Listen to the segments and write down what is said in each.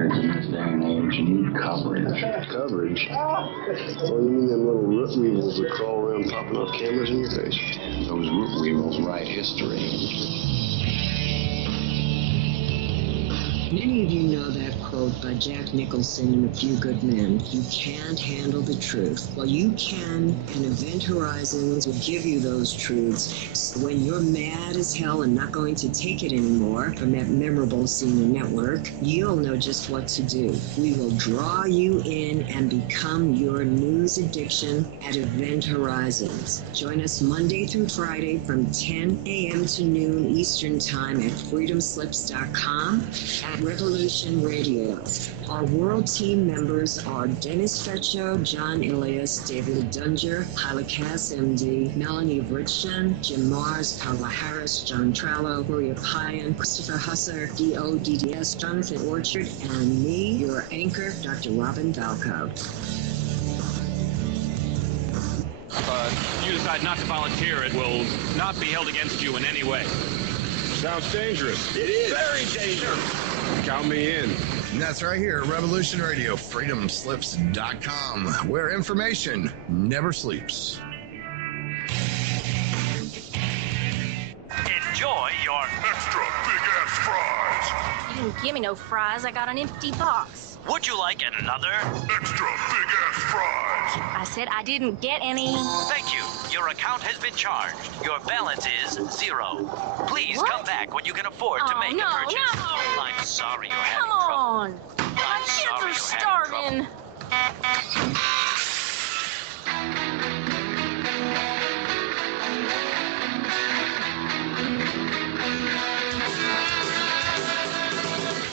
records in this day and age. You need coverage. Coverage? Well, you mean them little root weevils that crawl around popping off cameras in your face? Those root weevils write history. Many of you know that quote by Jack Nicholson in A Few Good Men. You can't handle the truth. Well, you can, and Event Horizons will give you those truths. So when you're mad as hell and not going to take it anymore from that memorable senior network, you'll know just what to do. We will draw you in and become your news addiction at Event Horizons. Join us Monday through Friday from 10 a.m. to noon Eastern Time at freedomslips.com at Revolution Radio. Our world team members are Dennis Fetcho, John Ilias, David Dunger, Hyla Cass, MD, Melanie Richton, Jim Mars, Paula Harris, John Trallo, Maria Payan, Christopher Husser, DODDS, Jonathan Orchard, and me, your anchor, Dr. Robin Valco. If you decide not to volunteer, it will not be held against you in any way. Sounds dangerous. It is. Very dangerous. Count me in. And that's right here at Revolution Radio, freedomslips.com, where information never sleeps. Enjoy your Extra big-ass fries. You didn't give me no fries. I got an empty box. Would you like another? Extra big-ass fries. I said I didn't get any. Thank you. Your account has been charged. Your balance is 0. Please What? come back when you can afford to make a purchase. No. I'm sorry you're having Come trouble. on. My I'm kids sorry are you're starving.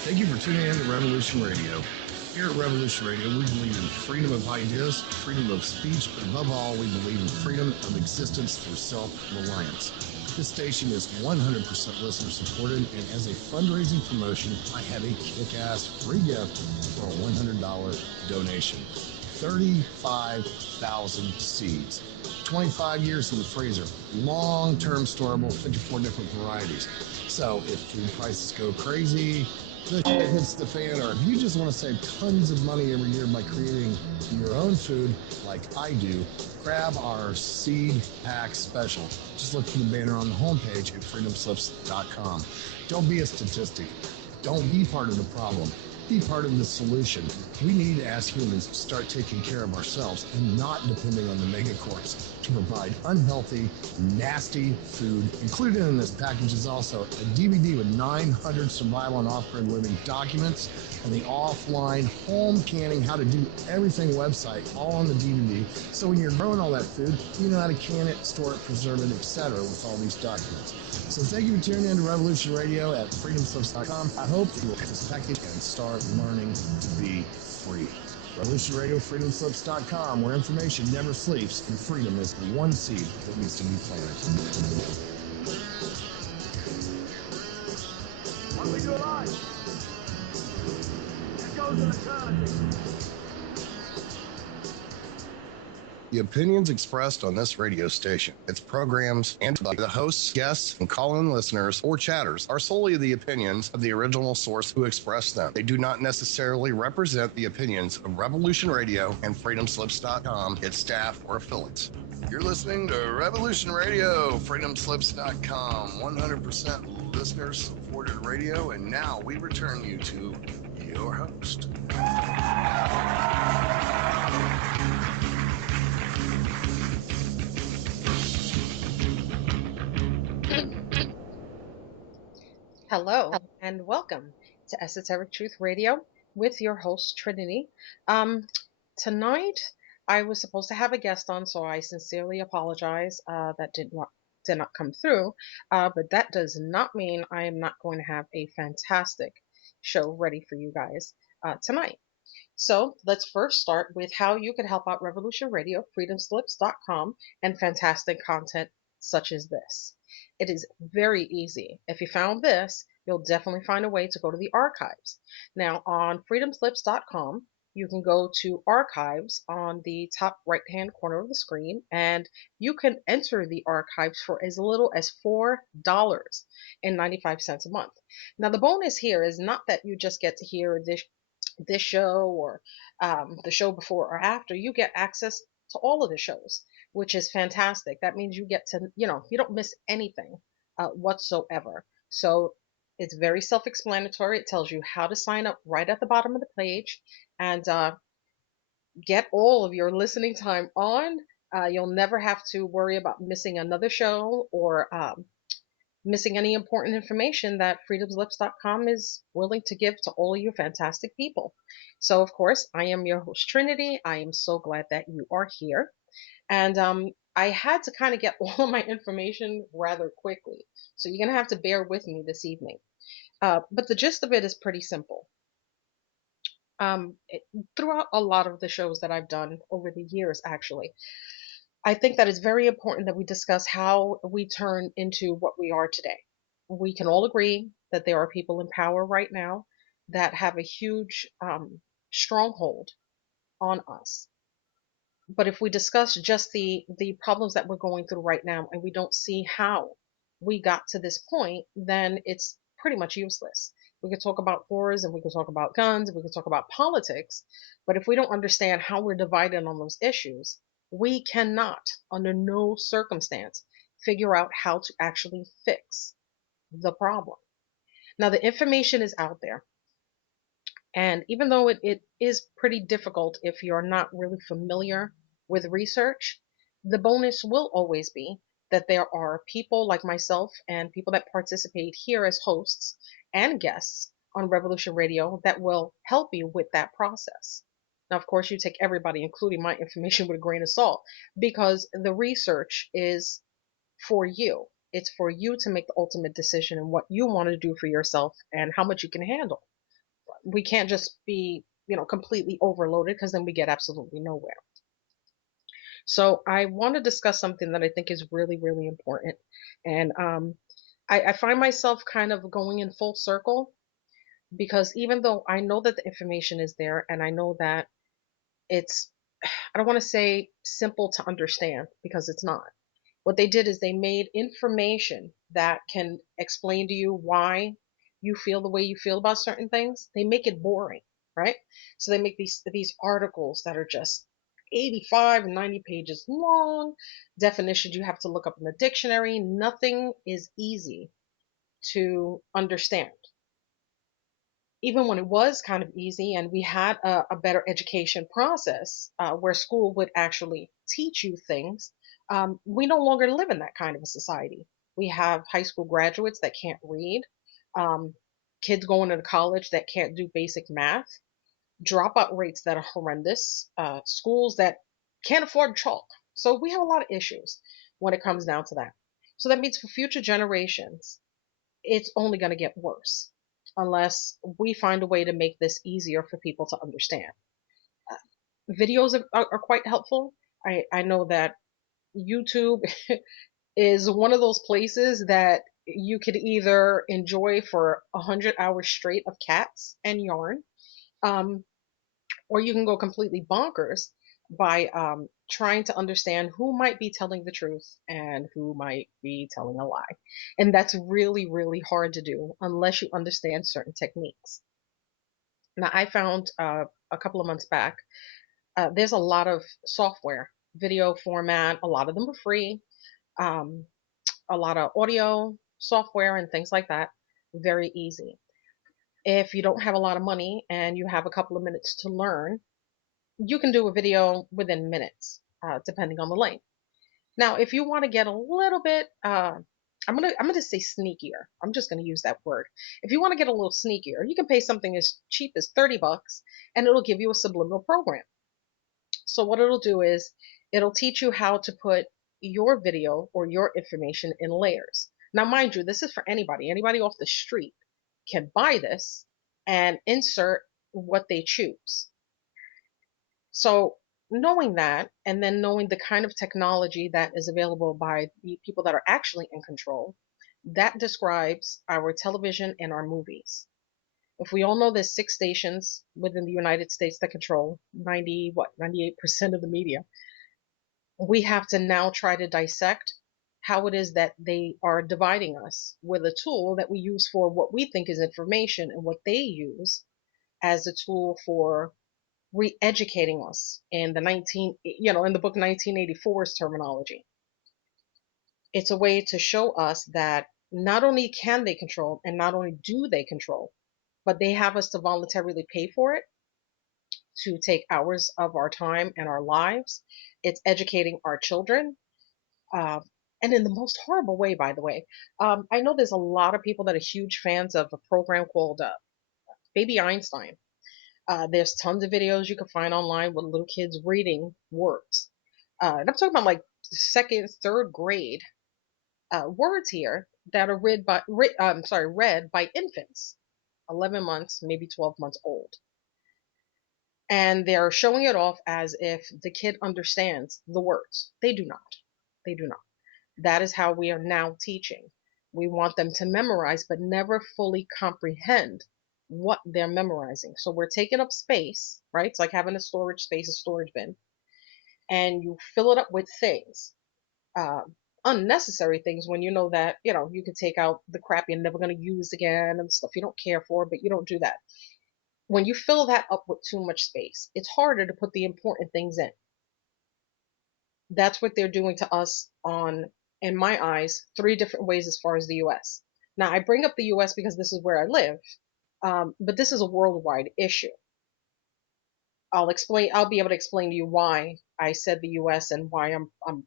Thank you for tuning in to Revolution Radio. Here at Revolution Radio, we believe in freedom of ideas, freedom of speech, but above all, we believe in freedom of existence through self-reliance. This station is 100% listener-supported, and as a fundraising promotion, I have a kick-ass free gift for a $100 donation. 35,000 seeds. 25 years in the freezer. Long-term storable, 54 different varieties. So if food prices go crazy, the shit hits the fan, or if you just want to save tons of money every year by creating your own food like I do, grab our seed pack special. Just look for the banner on the homepage at freedomslips.com. Don't be a statistic. Don't be part of the problem. Be part of the solution. We need, as humans, to start taking care of ourselves and not depending on the megacorps to provide unhealthy, nasty food. Included in this package is also a DVD with 900 survival and off-grid living documents and the offline home canning, how to do everything website, all on the DVD. So when you're growing all that food, you know how to can it, store it, preserve it, etc. with all these documents. So thank you for tuning in to Revolution Radio at freedomslips.com. I hope you will get this package and start learning to be free. Revolution Radio, freedomslips.com, where information never sleeps and freedom is the one seed that needs to be planted. What we do alive? It goes in eternity. The opinions expressed on this radio station, its programs, and by the hosts, guests, and call-in listeners or chatters are solely the opinions of the original source who expressed them. They do not necessarily represent the opinions of Revolution Radio and freedomslips.com, its staff, or affiliates. You're listening to Revolution Radio, freedomslips.com, 100% listener-supported radio, and now we return you to your host. Hello and welcome to Esoteric-Truth Radio with your host Trinity. Tonight I was supposed to have a guest on, so I sincerely apologize. That did not come through, but that does not mean I am not going to have a fantastic show ready for you guys tonight. So let's first start with how you can help out Revolution Radio, freedomslips.com, and fantastic content such as this. It is very easy. If you found this, you'll definitely find a way to go to the archives. Now on freedomslips.com, you can go to archives on the top right-hand corner of the screen, and you can enter the archives for as little as $4.95 a month. Now the bonus here is not that you just get to hear this this show or the show before or after, you get access to all of the shows, which is fantastic. That means you get to, you don't miss anything whatsoever. So it's very self-explanatory. It tells you how to sign up right at the bottom of the page and get all of your listening time on. You'll never have to worry about missing another show or missing any important information that freedomslips.com is willing to give to all of you fantastic people. So, of course, I am your host, Trinity. I am so glad that you are here. And I had to kind of get all of my information rather quickly. So you're going to have to bear with me this evening. But the gist of it is pretty simple. Throughout a lot of the shows that I've done over the years, actually, I think that it's very important that we discuss how we turn into what we are today. We can all agree that there are people in power right now that have a huge stronghold on us. But if we discuss just the problems that we're going through right now and we don't see how we got to this point, then it's pretty much useless. We could talk about wars and we could talk about guns and we could talk about politics, but if we don't understand how we're divided on those issues, we cannot, under no circumstance, figure out how to actually fix the problem. Now, the information is out there. And even though it is pretty difficult if you're not really familiar with research, the bonus will always be that there are people like myself and people that participate here as hosts and guests on Revolution Radio that will help you with that process. Now, of course, you take everybody, including my information, with a grain of salt because the research is for you. It's for you to make the ultimate decision in what you want to do for yourself and how much you can handle. We can't just be, completely overloaded because then we get absolutely nowhere. So I want to discuss something that I think is really, really important. And I find myself kind of going in full circle because even though I know that the information is there and I know that it's, I don't want to say simple to understand because it's not. What they did is they made information that can explain to you why you feel the way you feel about certain things. They make it boring, right? So they make these articles that are just 85 and 90 pages long, definitions you have to look up in the dictionary. Nothing is easy to understand. Even when it was kind of easy and we had a better education process where school would actually teach you things, we no longer live in that kind of a society. We have high school graduates that can't read, um, kids going to college that can't do basic math, dropout rates that are horrendous, schools that can't afford chalk. So we have a lot of issues when it comes down to that. So that means for future generations, it's only going to get worse unless we find a way to make this easier for people to understand. Videos are quite helpful. I know that YouTube is one of those places that you could either enjoy for 100 hours straight of cats and yarn, um, or you can go completely bonkers by trying to understand who might be telling the truth and who might be telling a lie. And that's really, really hard to do unless you understand certain techniques. Now, I found a couple of months back, there's a lot of software, video format, a lot of them are free, um, a lot of audio software and things like that. Very easy. If you don't have a lot of money and you have a couple of minutes to learn, you can do a video within minutes, depending on the length. Now, if you want to get a little bit, I'm gonna say sneakier. I'm just gonna use that word. If you want to get a little sneakier, you can pay something as cheap as $30, and it'll give you a subliminal program. So what it'll do is it'll teach you how to put your video or your information in layers. Now, mind you, this is for anybody. Anybody off the street can buy this and insert what they choose. So knowing that, and then knowing the kind of technology that is available by the people that are actually in control, that describes our television and our movies. If we all know there's 6 stations within the United States that control 98% of the media, we have to now try to dissect how it is that they are dividing us with a tool that we use for what we think is information and what they use as a tool for re-educating us in in the book 1984's terminology. It's a way to show us that not only can they control and not only do they control, but they have us to voluntarily pay for it, to take hours of our time and our lives. It's educating our children. Uh, and in the most horrible way, by the way. I know there's a lot of people that are huge fans of a program called Baby Einstein. There's tons of videos you can find online with little kids reading words. And I'm talking about like second, third grade words here that are read by infants, 11 months, maybe 12 months old. And they're showing it off as if the kid understands the words. They do not. They do not. That is how we are now teaching. We want them to memorize, but never fully comprehend what they're memorizing. So we're taking up space, right? It's like having a storage space, a storage bin, and you fill it up with things, uh, unnecessary things when you know that, you can take out the crap you're never going to use again and stuff you don't care for, but you don't do that. When you fill that up with too much space, it's harder to put the important things in. That's what they're doing to us in my eyes, three different ways as far as the US. Now, I bring up the US because this is where I live, but this is a worldwide issue. I'll be able to explain to you why I said the US and why I'm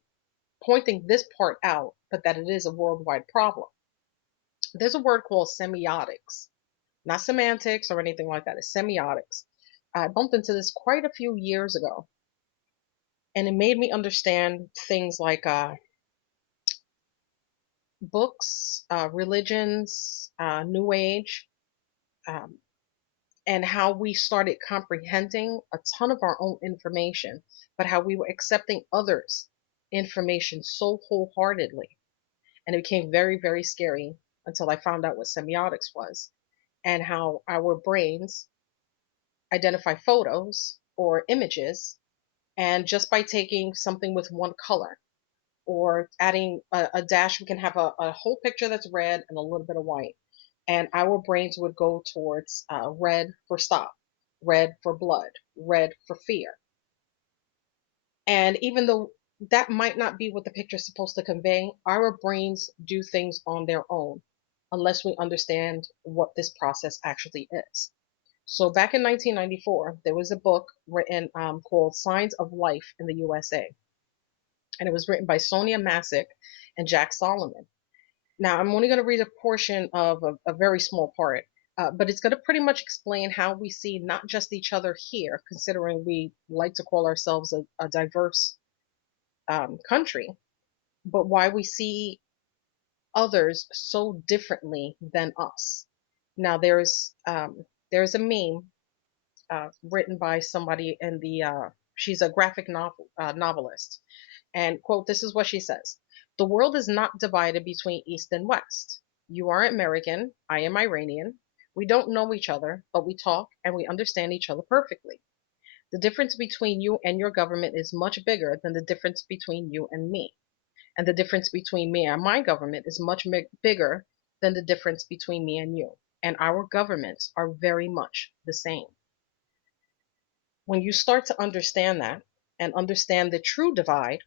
pointing this part out, but that it is a worldwide problem. There's a word called semiotics, not semantics or anything like that. It's semiotics. I bumped into this quite a few years ago, and it made me understand things like books, religions, New Age, um, and how we started comprehending a ton of our own information, but how we were accepting others' information so wholeheartedly. And it became very, very scary until I found out what semiotics was and how our brains identify photos or images. And just by taking something with one color or adding a dash, we can have a whole picture that's red and a little bit of white. And our brains would go towards red for stop, red for blood, red for fear. And even though that might not be what the picture is supposed to convey, our brains do things on their own unless we understand what this process actually is. So back in 1994, there was a book written called Signs of Life in the USA. And it was written by Sonia Masick and Jack Solomon. Now, I'm only going to read a portion of a very small part, but it's going to pretty much explain how we see not just each other here, considering we like to call ourselves a diverse country, but why we see others so differently than us. Now, there's a meme written by somebody in she's a graphic novelist. And quote, this is what she says. The world is not divided between East and West. You are American, I am Iranian. We don't know each other, but we talk and we understand each other perfectly. The difference between you and your government is much bigger than the difference between you and me. And the difference between me and my government is much bigger than the difference between me and you. And our governments are very much the same. When you start to understand that and understand the true divide,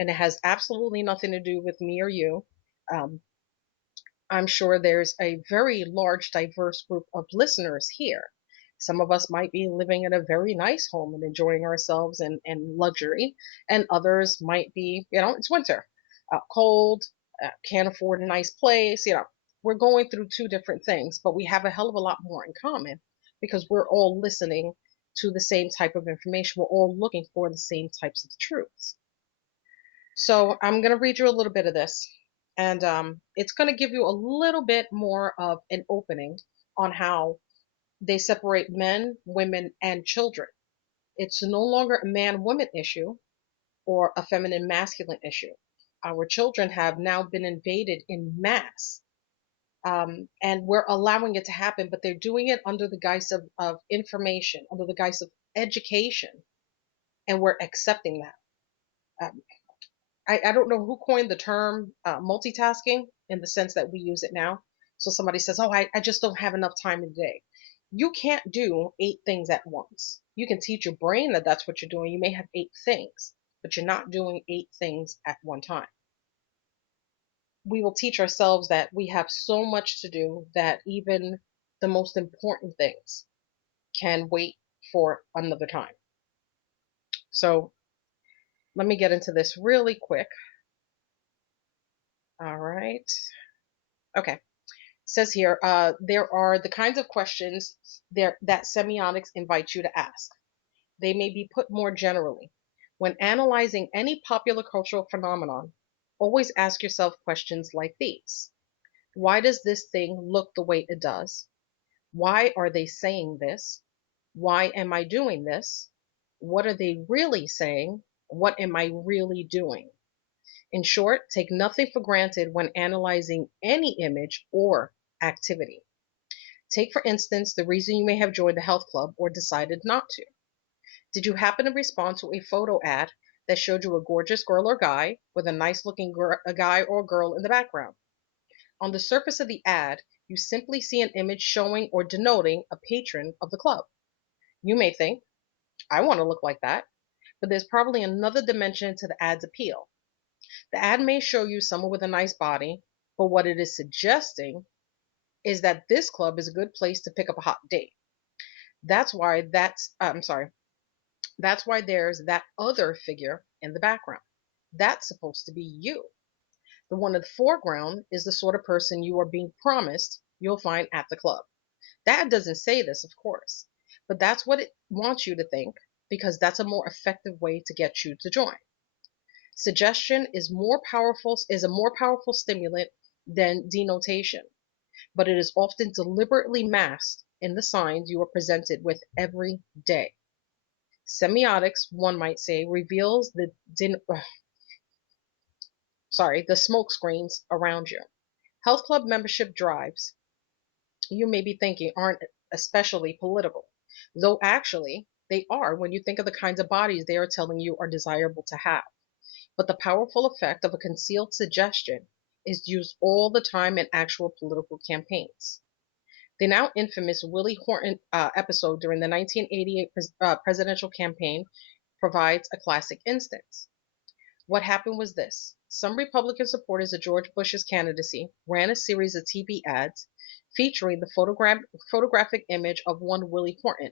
and it has absolutely nothing to do with me or you, um, I'm sure there's a very large, diverse group of listeners here. Some of us might be living in a very nice home and enjoying ourselves in luxury, and others might be, it's winter, cold, can't afford a nice place. We're going through two different things, but we have a hell of a lot more in common because we're all listening to the same type of information. We're all looking for the same types of truths. So I'm going to read you a little bit of this, and it's going to give you a little bit more of an opening on how they separate men, women, and children. It's no longer a man-woman issue or a feminine-masculine issue. Our children have now been invaded in mass, and we're allowing it to happen, but they're doing it under the guise of information, under the guise of education, and we're accepting that. I don't know who coined the term multitasking in the sense that we use it now. So somebody says, oh, I just don't have enough time in the day. You can't do 8 things at once. You can teach your brain that that's what you're doing. You may have 8 things, but you're not doing 8 things at one time. We will teach ourselves that we have so much to do that even the most important things can wait for another time. So let me get into this really quick. All right. Okay. It says here, there are the kinds of questions there that semiotics invites you to ask. They may be put more generally. When analyzing any popular cultural phenomenon, always ask yourself questions like these. Why does this thing look the way it does? Why are they saying this? Why am I doing this? What are they really saying? What am I really doing? In short, take nothing for granted when analyzing any image or activity. Take, for instance, the reason you may have joined the health club or decided not to. Did you happen to respond to a photo ad that showed you a gorgeous girl or guy with a nice looking guy or girl in the background? On the surface of the ad, you simply see an image showing or denoting a patron of the club. You may think, I want to look like that, but there's probably another dimension to the ad's appeal. The ad may show you someone with a nice body, but what it is suggesting is that this club is a good place to pick up a hot date. That's why that's why there's that other figure in the background. That's supposed to be you. The one in the foreground is the sort of person you are being promised you'll find at the club. That doesn't say this, of course, but that's what it wants you to think because that's a more effective way to get you to join. Suggestion is a more powerful stimulant than denotation, but it is often deliberately masked in the signs you are presented with every day. Semiotics, one might say, reveals the smoke screens around you. Health club membership drives, you may be thinking, aren't especially political, though actually they are when you think of the kinds of bodies they are telling you are desirable to have. But the powerful effect of a concealed suggestion is used all the time in actual political campaigns. The now infamous Willie Horton episode during the 1988 presidential campaign provides a classic instance. What happened was this. Some Republican supporters of George Bush's candidacy ran a series of TV ads featuring the photographic image of one Willie Horton,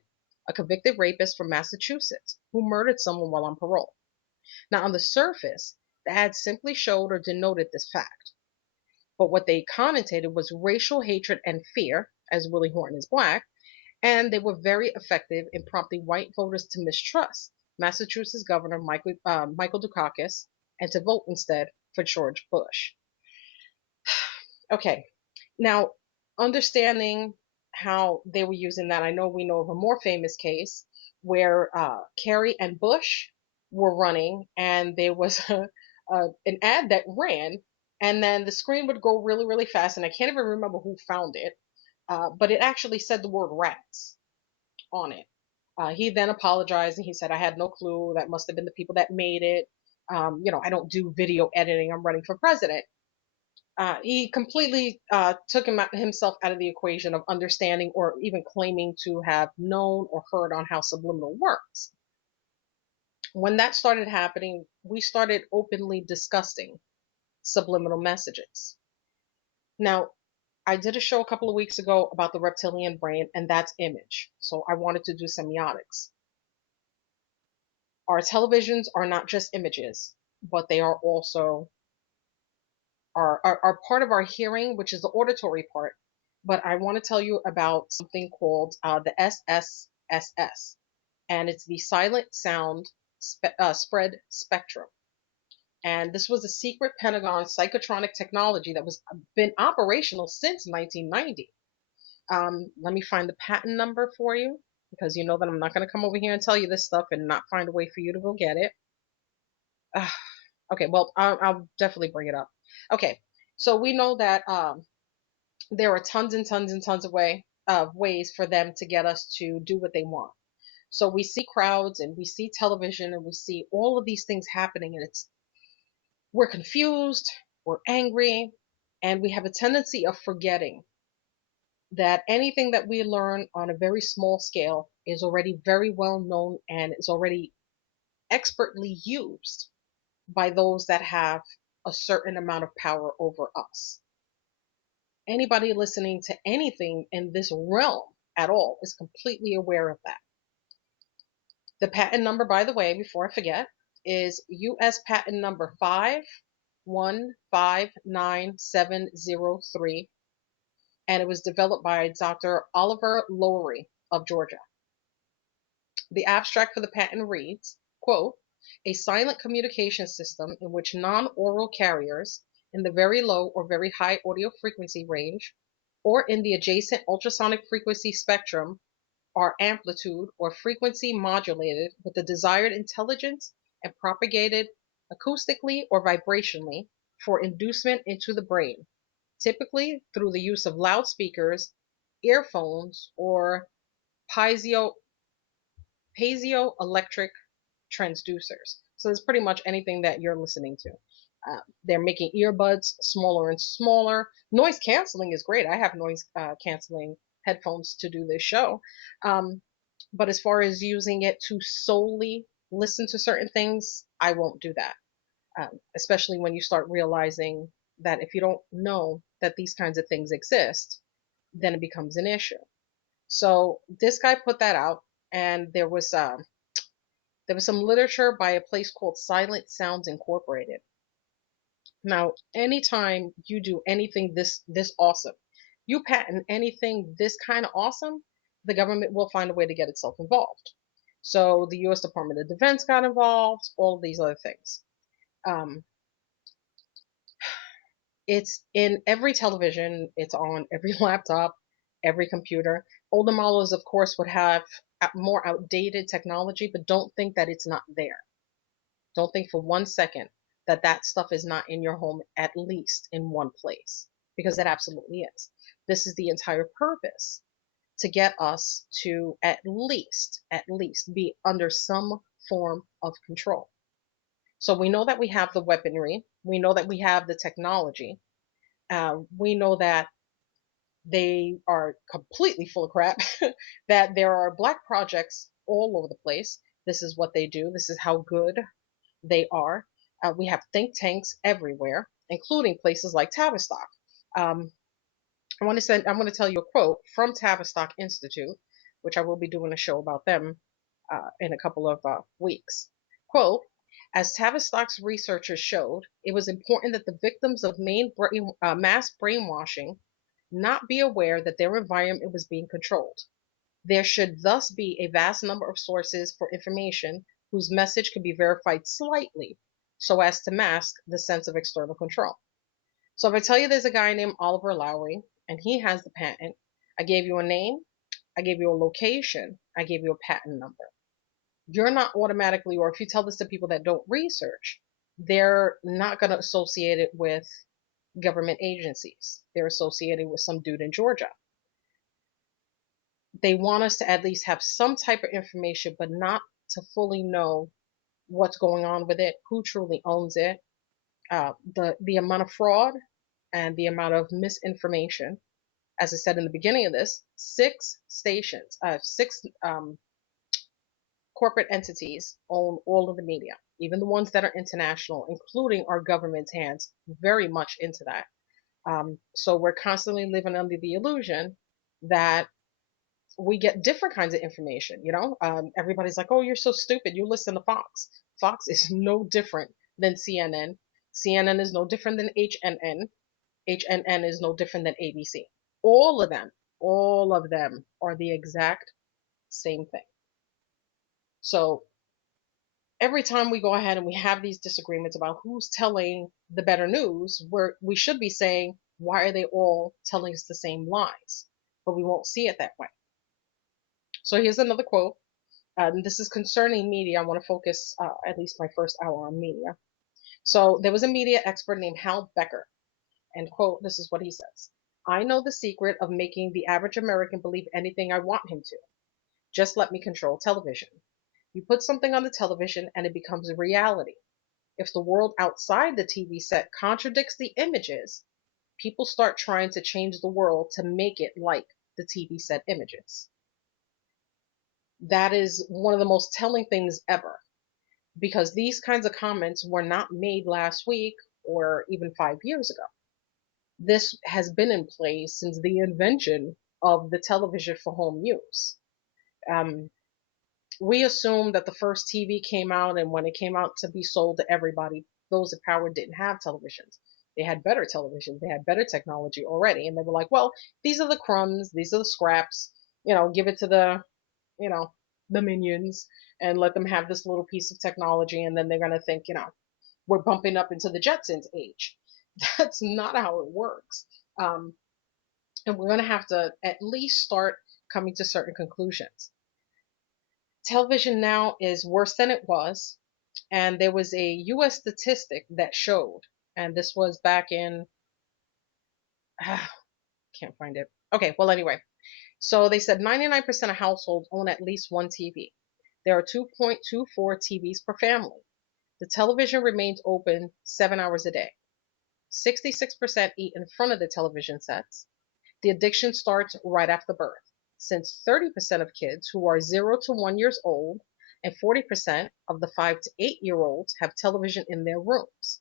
a convicted rapist from Massachusetts who murdered someone while on parole. Now, on the surface, the ad simply showed or denoted this fact. But what they connotated was racial hatred and fear, as Willie Horton is black, and they were very effective in prompting white voters to mistrust Massachusetts Governor Michael Dukakis and to vote instead for George Bush. Okay, now understanding how they were using that, I know we know of a more famous case where Kerry and Bush were running, and there was an ad that ran, and then the screen would go really, really fast, and I can't even remember who found it, but it actually said the word rats on it. He then apologized and he said, I had no clue. That must have been the people that made it. I don't do video editing. I'm running for president. He completely took himself out of the equation of understanding or even claiming to have known or heard on how subliminal works. When that started happening, we started openly discussing subliminal messages. Now, I did a show a couple of weeks ago about the reptilian brain, and that's image. So I wanted to do semiotics. Our televisions are not just images, but they are also are part of our hearing, which is the auditory part. But I want to tell you about something called the SSSS, and it's the silent sound spread spectrum. And this was a secret Pentagon psychotronic technology that was been operational since 1990. Let me find the patent number for you, because you know that I'm not going to come over here and tell you this stuff and not find a way for you to go get it. Okay, well, I'll definitely bring it up. Okay, so we know that there are tons and tons and tons of ways for them to get us to do what they want. So we see crowds and we see television and we see all of these things happening, and we're confused, we're angry, and we have a tendency of forgetting that anything that we learn on a very small scale is already very well known and is already expertly used by those that have a certain amount of power over us. Anybody listening to anything in this realm at all is completely aware of that. The patent number, by the way, before I forget, is US patent number 5159703, and it was developed by Dr. Oliver Lowry of Georgia. The abstract for the patent reads, quote, a silent communication system in which non-oral carriers in the very low or very high audio frequency range or in the adjacent ultrasonic frequency spectrum are amplitude or frequency modulated with the desired intelligence and propagated acoustically or vibrationally for inducement into the brain, typically through the use of loudspeakers, earphones, or piezoelectric transducers. So it's pretty much anything that you're listening to. They're making earbuds smaller and smaller. Noise canceling is great. I have noise canceling headphones to do this show. But as far as using it to solely listen to certain things, I won't do that. Especially when you start realizing that if you don't know that these kinds of things exist, then it becomes an issue. So this guy put that out, and there was some literature by a place called Silent Sounds Incorporated. Now, anytime you do anything this awesome, you patent anything this kind of awesome, the government will find a way to get itself involved. So the U.S. Department of Defense got involved, all of these other things. It's in every television, it's on every laptop, every computer. Older models, of course, would have more outdated technology, but don't think that it's not there. Don't think for 1 second that that stuff is not in your home, at least in one place, because it absolutely is. This is the entire purpose, to get us to at least be under some form of control. So we know that we have the weaponry. We know that we have the technology. We know that they are completely full of crap, that there are black projects all over the place. This is what they do. This is how good they are. We have think tanks everywhere, including places like Tavistock. I want to tell you a quote from Tavistock Institute, which I will be doing a show about them in a couple of weeks. Quote, as Tavistock's researchers showed, it was important that the victims of mass brainwashing not be aware that their environment was being controlled. There should thus be a vast number of sources for information whose message can be verified slightly so as to mask the sense of external control. So if I tell you there's a guy named Oliver Lowry and he has the patent, I gave you a name, I gave you a location, I gave you a patent number. You're not automatically, or if you tell this to people that don't research, they're not going to associate it with government agencies. They're associated with some dude in Georgia. They want us to at least have some type of information, but not to fully know what's going on with it, who truly owns it, the amount of fraud and the amount of misinformation. As I said in the beginning of this, six corporate entities own all of the media, even the ones that are international, including our government's hands, very much into that. So we're constantly living under the illusion that we get different kinds of information. Everybody's like, oh, you're so stupid, you listen to Fox. Fox is no different than CNN. CNN is no different than HNN is no different than ABC. All of them are the exact same thing. So every time we go ahead and we have these disagreements about who's telling the better news, we should be saying, why are they all telling us the same lies? But we won't see it that way. So here's another quote. This is concerning media. I want to focus at least my first hour on media. So there was a media expert named Hal Becker, and quote, this is what he says. I know the secret of making the average American believe anything I want him to. Just let me control television. You put something on the television and it becomes a reality. If the world outside the TV set contradicts the images, people start trying to change the world to make it like the TV set images. That is one of the most telling things ever, because these kinds of comments were not made last week or even 5 years ago. This has been in place since the invention of the television for home use. We assume that the first TV came out, and when it came out to be sold to everybody, those in power didn't have televisions. They had better televisions. They had better technology already. And they were like, well, these are the crumbs. These are the scraps. Give it to the minions and let them have this little piece of technology. And then they're going to think, we're bumping up into the Jetsons age. That's not how it works. And we're going to have to at least start coming to certain conclusions. Television now is worse than it was. And there was a US statistic that showed, and this was back in, can't find it. Okay, well, anyway. So they said 99% of households own at least one TV. There are 2.24 TVs per family. The television remains open 7 hours a day. 66% eat in front of the television sets. The addiction starts right after birth, since 30% of kids who are 0 to 1 years old and 40% of the 5 to 8-year-olds have television in their rooms.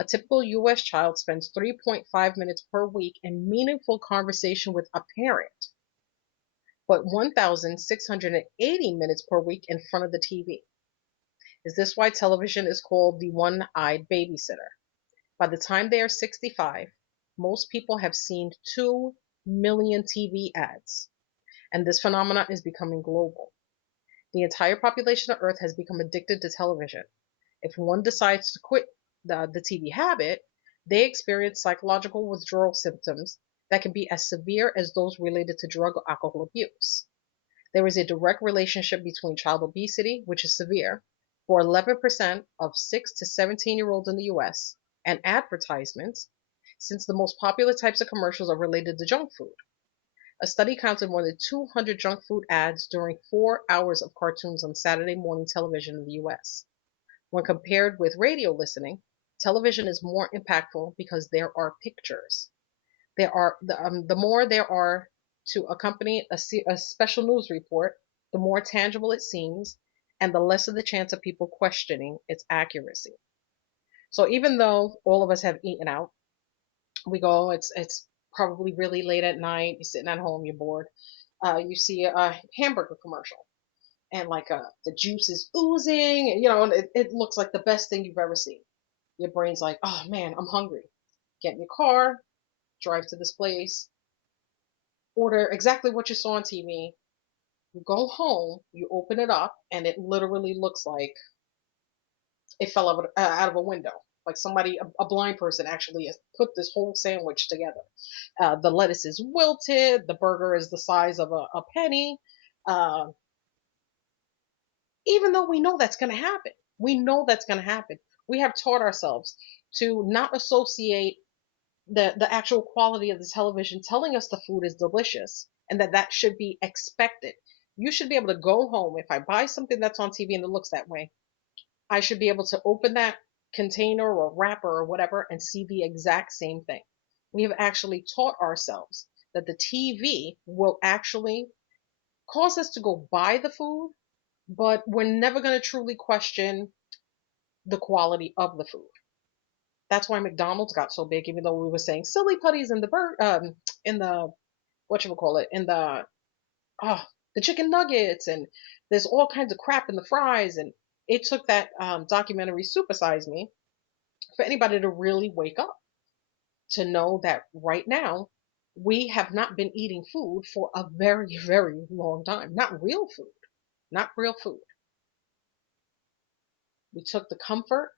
A typical US child spends 3.5 minutes per week in meaningful conversation with a parent, but 1,680 minutes per week in front of the TV. Is this why television is called the one-eyed babysitter? By the time they are 65, most people have seen 2 million TV ads, and this phenomenon is becoming global. The entire population of Earth has become addicted to television. If one decides to quit the TV habit, they experience psychological withdrawal symptoms that can be as severe as those related to drug or alcohol abuse. There is a direct relationship between child obesity, which is severe, for 11% of 6 to 17-year-olds in the US, and advertisements, since the most popular types of commercials are related to junk food. A study counted more than 200 junk food ads during 4 hours of cartoons on Saturday morning television in the US. When compared with radio listening, television is more impactful because there are pictures. The more there are to accompany a special news report, the more tangible it seems, and the less of the chance of people questioning its accuracy. So even though all of us have eaten out, we go, it's probably really late at night, you're sitting at home, you're bored, you see a hamburger commercial, and the juice is oozing, and it looks like the best thing you've ever seen. Your brain's like, oh man, I'm hungry. Get in your car, drive to this place, order exactly what you saw on TV. You go home, you open it up, and it literally looks like it fell out of a window. Like somebody, a blind person, actually has put this whole sandwich together. The lettuce is wilted. The burger is the size of a penny. Even though we know that's going to happen. We know that's going to happen. We have taught ourselves to not associate the actual quality of the television telling us the food is delicious and that should be expected. You should be able to go home. If I buy something that's on TV and it looks that way, I should be able to open that container or wrapper or whatever and see the exact same thing. We have actually taught ourselves that the TV will actually cause us to go buy the food, but we're never going to truly question the quality of the food. That's why McDonald's got so big, even though we were saying silly putties in the in the the chicken nuggets, and there's all kinds of crap in the fries, and it took that documentary Super Size Me for anybody to really wake up to know that right now we have not been eating food for a very, very long time. Not real food. Not real food. We took the comfort,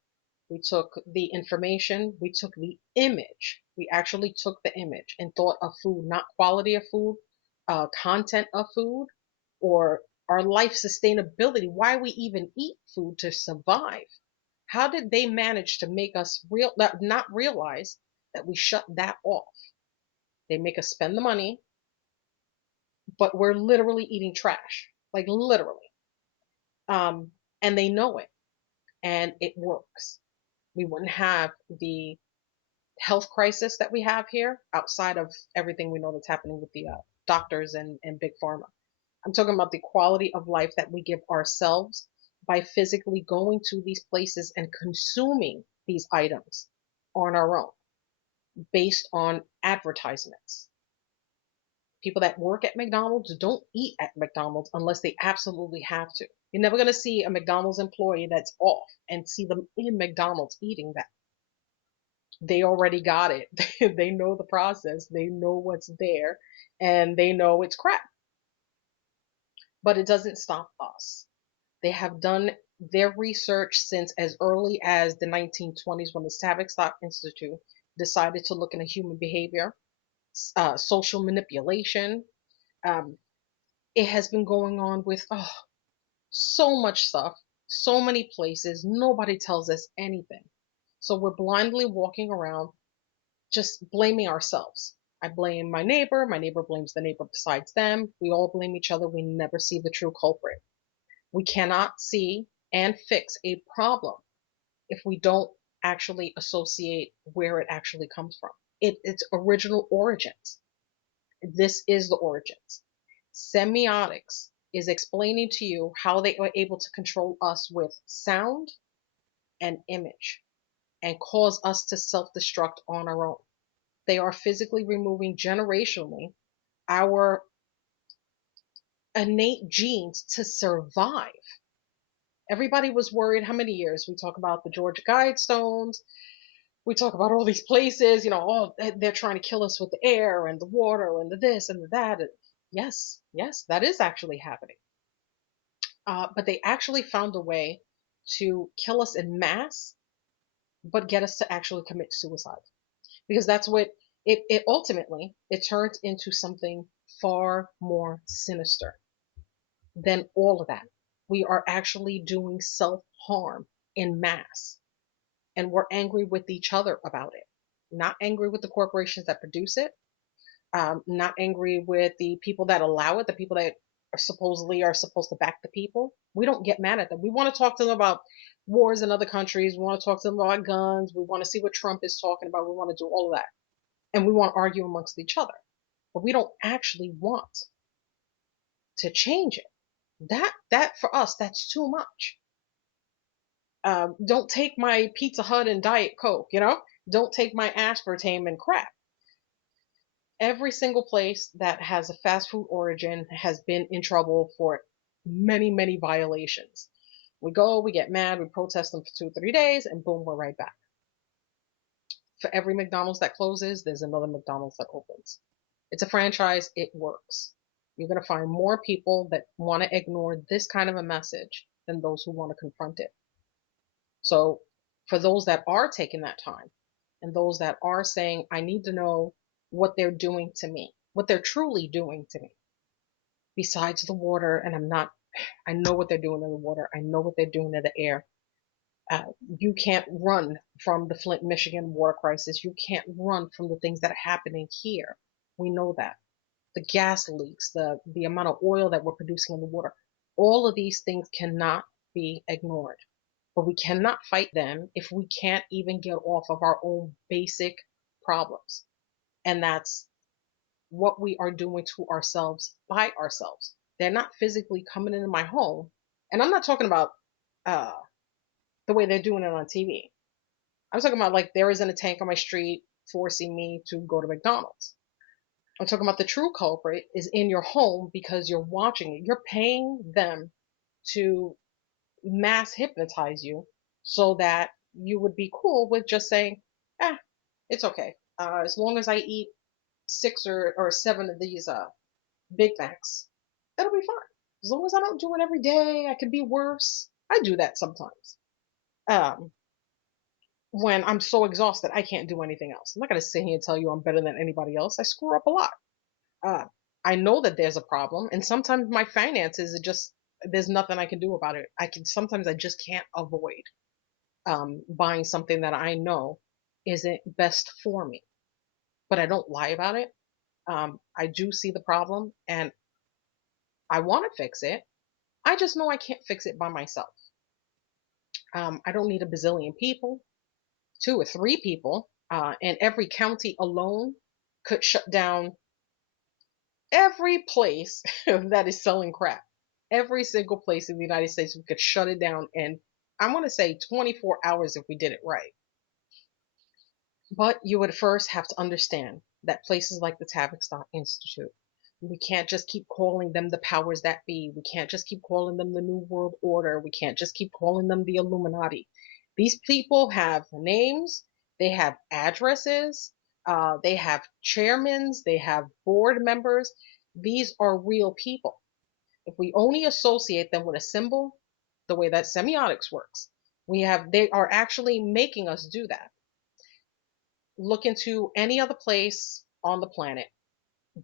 we took the information, we took the image. We actually took the image and thought of food, not quality of food, content of food, or our life sustainability. Why we even eat food to survive. How did they manage to make us not realize that we shut that off? They make us spend the money, but we're literally eating trash, like literally. And they know it, and it works. We wouldn't have the health crisis that we have here outside of everything we know that's happening with the doctors and big pharma. I'm talking about the quality of life that we give ourselves by physically going to these places and consuming these items on our own based on advertisements. People that work at McDonald's don't eat at McDonald's unless they absolutely have to. You're never going to see a McDonald's employee that's off and see them in McDonald's eating that. They already got it. They know the process. They know what's there and they know it's crap. But it doesn't stop us. They have done their research since as early as the 1920s when the Tavistock Institute decided to look into human behavior, social manipulation. Um, it has been going on with so much stuff, so many places. Nobody tells us anything. So we're blindly walking around just blaming ourselves. I blame my neighbor blames the neighbor besides them. We all blame each other. We never see the true culprit. We cannot see and fix a problem if we don't actually associate where it actually comes from. Its original origins. This is the origins. Semiotics is explaining to you how they are able to control us with sound and image and cause us to self-destruct on our own. They are physically removing generationally our innate genes to survive. Everybody was worried how many years? We talk about the Georgia Guidestones. We talk about all these places, they're trying to kill us with the air and the water and the this and the that. Yes, that is actually happening. But they actually found a way to kill us in mass, but get us to actually commit suicide. Because that's what it ultimately, it turns into something far more sinister than all of that. We are actually doing self-harm in mass. And we're angry with each other about it. Not angry with the corporations that produce it. Not angry with the people that allow it, the people that are supposed to back the people. We don't get mad at them. We want to talk to them about wars in other countries. We want to talk to them about guns. We want to see what Trump is talking about. We want to do all of that. And we want to argue amongst each other. But we don't actually want to change it. That for us, that's too much. Don't take my Pizza Hut and Diet Coke, Don't take my aspartame and crap. Every single place that has a fast food origin has been in trouble for many, many violations. We go, we get mad, we protest them for 2 or 3 days, and boom, we're right back. For every McDonald's that closes, there's another McDonald's that opens. It's a franchise, it works. You're going to find more people that want to ignore this kind of a message than those who want to confront it. So for those that are taking that time and those that are saying, I need to know what they're doing to me, what they're truly doing to me, besides the water, and I know what they're doing in the water. I know what they're doing in the air. You can't run from the Flint, Michigan water crisis. You can't run from the things that are happening here. We know that. The gas leaks, the amount of oil that we're producing in the water, all of these things cannot be ignored. But we cannot fight them if we can't even get off of our own basic problems. And that's what we are doing to ourselves by ourselves. They're not physically coming into my home. And I'm not talking about the way they're doing it on TV. I'm talking about like there isn't a tank on my street forcing me to go to McDonald's. I'm talking about the true culprit is in your home because you're watching it. You're paying them to mass hypnotize you so that you would be cool with just saying, it's okay. As long as I eat 6 or 7 of these Big Macs, it'll be fine. As long as I don't do it every day, I could be worse. I do that sometimes. When I'm so exhausted, I can't do anything else. I'm not going to sit here and tell you I'm better than anybody else. I screw up a lot. I know that there's a problem, and sometimes my finances there's nothing I can do about it. Sometimes I just can't avoid buying something that I know isn't best for me. But I don't lie about it. I do see the problem, and I want to fix it. I just know I can't fix it by myself. I don't need a bazillion people. 2 or 3 people, and every county alone could shut down every place that is selling crap, every single place in the United States, we could shut it down in, I want to say 24 hours if we did it right. But you would first have to understand that places like the Tavistock Institute, we can't just keep calling them the powers that be. We can't just keep calling them the New World Order. We can't just keep calling them the Illuminati. These people have names, they have addresses, they have chairmen, they have board members. These are real people. If we only associate them with a symbol, the way that semiotics works, they are actually making us do that. Look into any other place on the planet.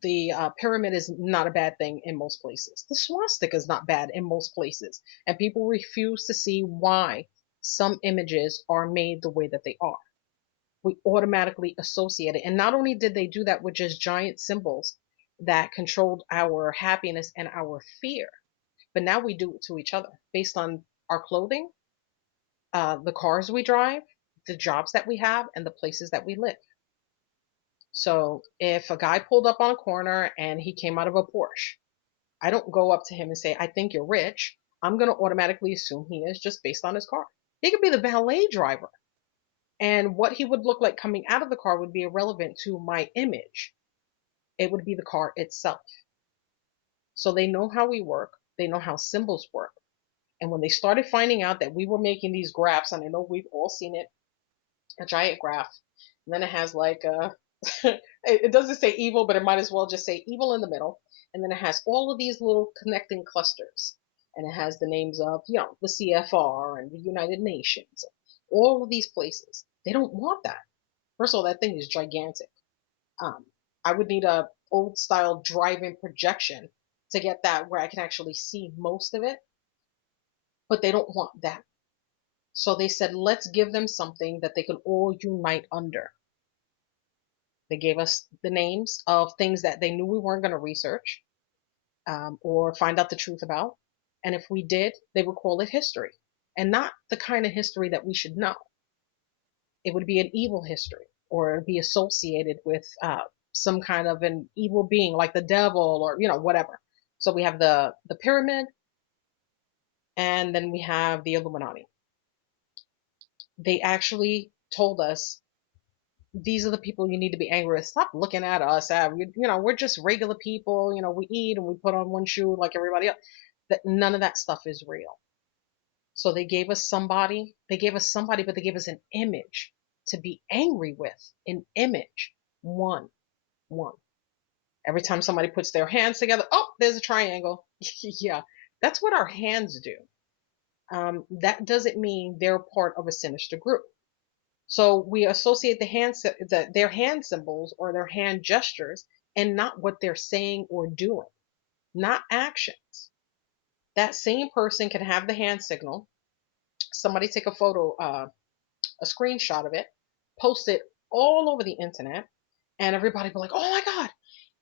The pyramid is not a bad thing in most places. The swastika is not bad in most places. And people refuse to see why some images are made the way that they are. We automatically associate it. And not only did they do that with just giant symbols that controlled our happiness and our fear, but now we do it to each other based on our clothing, the cars we drive, the jobs that we have, and the places that we live. So if a guy pulled up on a corner and he came out of a Porsche, I don't go up to him and say, I think you're rich. I'm going to automatically assume he is just based on his car. He could be the valet driver. And what he would look like coming out of the car would be irrelevant to my image. It would be the car itself. So they know how we work. They know how symbols work. And when they started finding out that we were making these graphs, and I know we've all seen it, a giant graph, and then it has like it doesn't say evil, but it might as well just say evil in the middle. And then it has all of these little connecting clusters. And it has the names of, the CFR and the United Nations, all of these places. They don't want that. First of all, that thing is gigantic. I would need a old style drive-in projection to get that where I can actually see most of it. But they don't want that. So they said, let's give them something that they can all unite under. They gave us the names of things that they knew we weren't going to research or find out the truth about. And if we did, they would call it history. And not the kind of history that we should know. It would be an evil history, or it would be associated with some kind of an evil being like the devil or, whatever. So we have the pyramid, and then we have the Illuminati. They actually told us, these are the people you need to be angry with. Stop looking at us. We're just regular people. We eat and we put on one shoe like everybody else. That none of that stuff is real. So they gave us somebody. But they gave us an image to be angry with. An image. One. Every time somebody puts their hands together, oh, there's a triangle. Yeah, that's what our hands do. That doesn't mean they're part of a sinister group. So we associate their hand symbols or their hand gestures and not what they're saying or doing, not actions. That same person can have the hand signal. Somebody take a photo, a screenshot of it, post it all over the internet, and everybody be like, oh my God,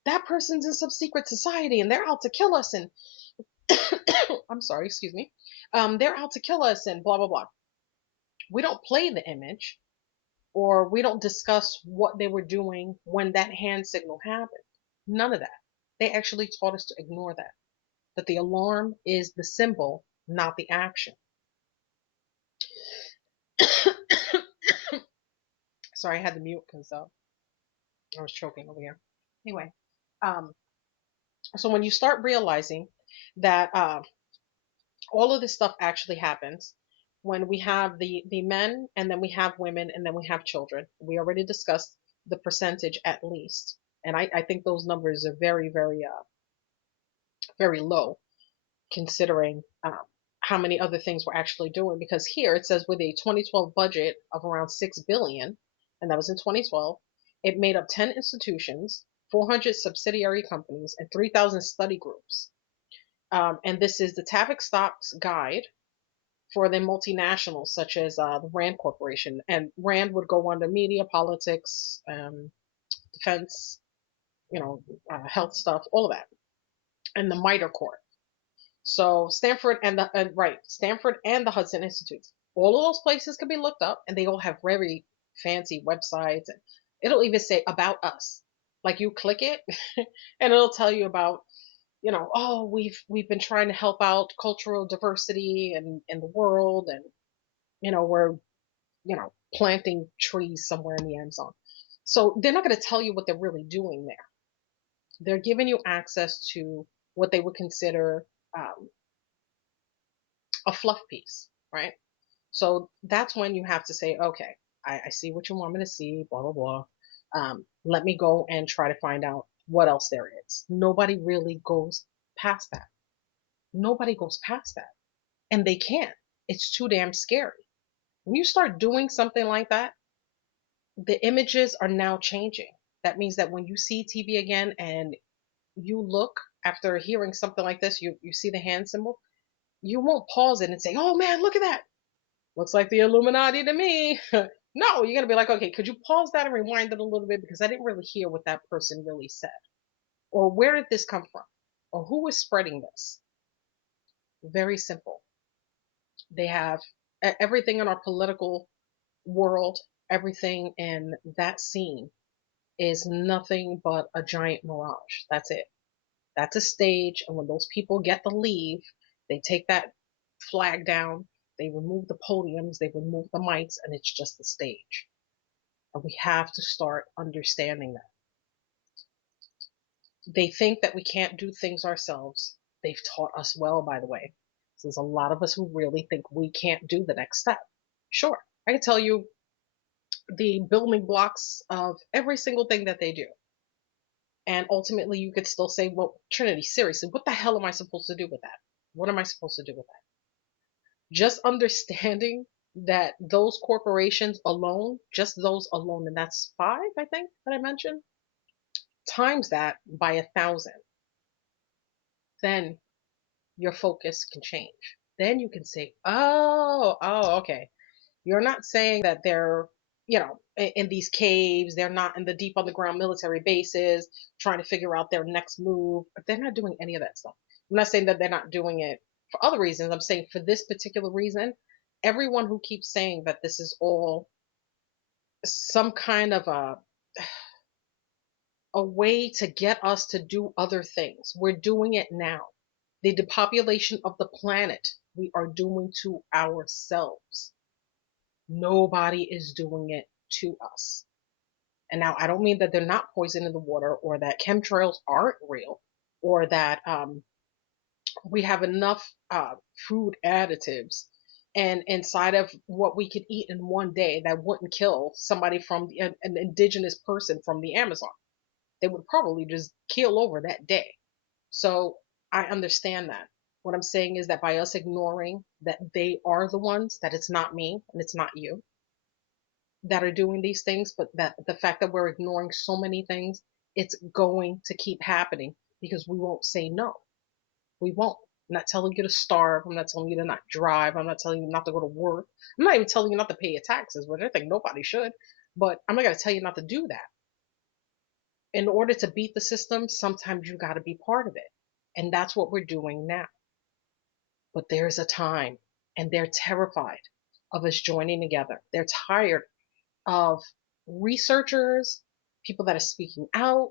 that person's in some secret society and they're out to kill us. And I'm sorry, excuse me. They're out to kill us and blah, blah, blah. We don't play the image. Or we don't discuss what they were doing when that hand signal happened. None of that. They actually taught us to ignore that. That the alarm is the symbol, not the action. Sorry, I had to mute because I was choking over here. Anyway, so when you start realizing that all of this stuff actually happens, when we have the men, and then we have women, and then we have children. We already discussed the percentage at least. And I think those numbers are very, very, very low considering how many other things we're actually doing. Because here it says with a 2012 budget of around $6 billion, and that was in 2012, it made up 10 institutions, 400 subsidiary companies, and 3,000 study groups. And this is the Tavistock's guide for the multinationals such as the Rand Corporation. And Rand would go under media, politics, defense, health stuff, all of that. And the MITRE Corp. So Stanford and the Hudson Institutes. All of those places can be looked up, and they all have very fancy websites. And it'll even say about us. Like you click it and it'll tell you about, oh, we've been trying to help out cultural diversity in the world, and we're planting trees somewhere in the Amazon. So they're not going to tell you what they're really doing there. They're giving you access to what they would consider um, a fluff piece, right? So that's when you have to say, okay, I see what you want me to see, blah, blah, blah. Let me go and try to find out what else there is. Nobody really goes past that. Nobody goes past that. And they can't. It's too damn scary. When you start doing something like that, the images are now changing. That means that when you see TV again and you look after hearing something like this, you see the hand symbol, you won't pause it and say, oh man, look at that. Looks like the Illuminati to me. No, you're going to be like, okay, could you pause that and rewind it a little bit? Because I didn't really hear what that person really said. Or where did this come from? Or who is spreading this? Very simple. They have everything in our political world, everything in that scene is nothing but a giant mirage. That's it. That's a stage. And when those people get to leave, they take that flag down, they remove the podiums, they remove the mics, and it's just the stage. And we have to start understanding that. They think that we can't do things ourselves. They've taught us well, by the way. So there's a lot of us who really think we can't do the next step. Sure, I can tell you the building blocks of every single thing that they do. And ultimately, you could still say, well, Trinity, seriously, what the hell am I supposed to do with that? What am I supposed to do with that? Just understanding that those corporations alone, just those alone, and that's 5, I think, that I mentioned, times that by 1,000, then your focus can change. Then you can say, okay. You're not saying that they're, in these caves, they're not in the deep underground military bases trying to figure out their next move, but they're not doing any of that stuff. I'm not saying that they're not doing it for other reasons. I'm saying for this particular reason, everyone who keeps saying that this is all some kind of a way to get us to do other things. We're doing it now. The depopulation of the planet we are doing to ourselves. Nobody is doing it to us. And now I don't mean that they're not poisoning the water, or that chemtrails aren't real, or that we have enough food additives and inside of what we could eat in one day that wouldn't kill somebody from an indigenous person from the Amazon. They would probably just keel over that day. So I understand that. What I'm saying is that by us ignoring that they are the ones, that it's not me and it's not you that are doing these things, but that the fact that we're ignoring so many things, it's going to keep happening because we won't say no. We won't. I'm not telling you to starve. I'm not telling you to not drive. I'm not telling you not to go to work. I'm not even telling you not to pay your taxes, which I think nobody should. But I'm not going to tell you not to do that. In order to beat the system, sometimes you got to be part of it. And that's what we're doing now. But there's a time, and they're terrified of us joining together. They're tired of researchers, people that are speaking out,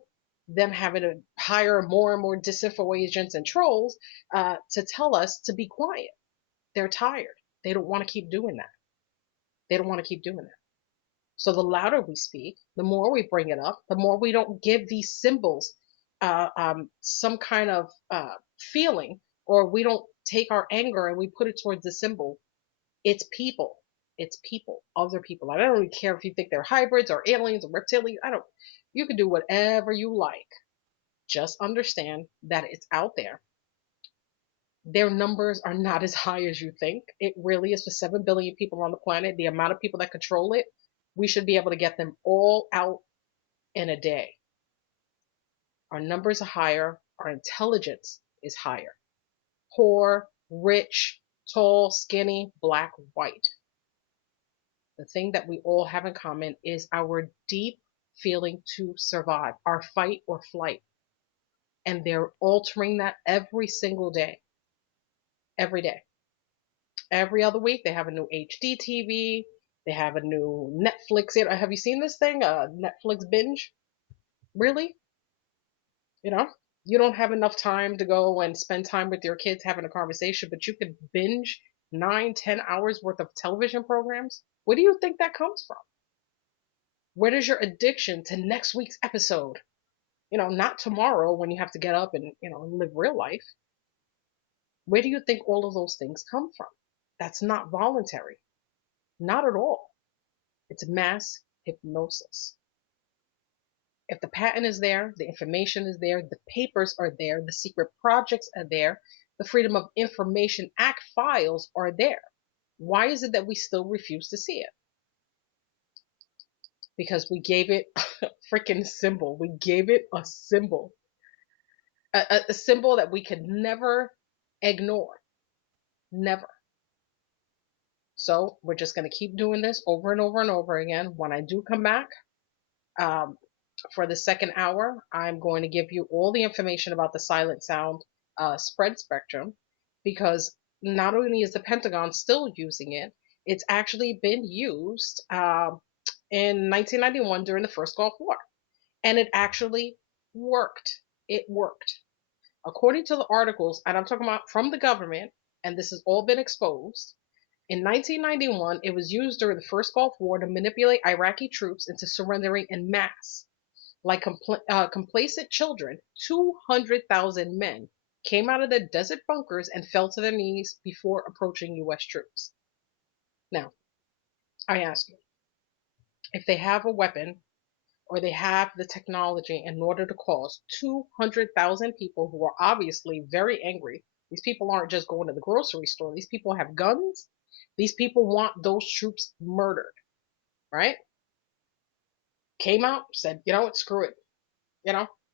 them having to hire more and more disinfo agents and trolls to tell us to be quiet. They're tired. They don't want to keep doing that. They don't want to keep doing that. So the louder we speak, the more we bring it up, the more we don't give these symbols some kind of feeling, or we don't take our anger and we put it towards the symbol. It's people. It's people, other people. I don't really care if you think they're hybrids or aliens or reptilians. You can do whatever you like. Just understand that it's out there. Their numbers are not as high as you think. It really is. For 7 billion people on the planet, the amount of people that control it, we should be able to get them all out in a day. Our numbers are higher. Our intelligence is higher. Poor, rich, tall, skinny, black, white. The thing that we all have in common is our deep feeling to survive, our fight or flight. And they're altering that every single day. Every day. Every other week, they have a new HD TV. They have a new Netflix. Have you seen this thing? Netflix binge? Really? You know, you don't have enough time to go and spend time with your kids having a conversation, but you could binge 9, 10 hours worth of television programs. Where do you think that comes from? Where does your addiction to next week's episode? Not tomorrow when you have to get up and, live real life. Where do you think all of those things come from? That's not voluntary. Not at all. It's mass hypnosis. If the patent is there, the information is there, the papers are there, the secret projects are there, the Freedom of Information Act files are there. Why is it that we still refuse to see it? Because we gave it a freaking symbol. We gave it a symbol. A symbol that we could never ignore. Never. So we're just going to keep doing this over and over and over again. When I do come back, for the second hour, I'm going to give you all the information about the silent sound spread spectrum, because not only is the Pentagon still using it, it's actually been used in 1991 during the first Gulf War. And it actually worked. It worked. According to the articles, and I'm talking about from the government, and this has all been exposed, in 1991, it was used during the first Gulf War to manipulate Iraqi troops into surrendering en masse. Like complacent children, 200,000 men came out of their desert bunkers and fell to their knees before approaching U.S. troops. Now, I ask you, if they have a weapon or they have the technology in order to cause 200,000 people who are obviously very angry, these people aren't just going to the grocery store, these people have guns, these people want those troops murdered, right? Came out, said, screw it.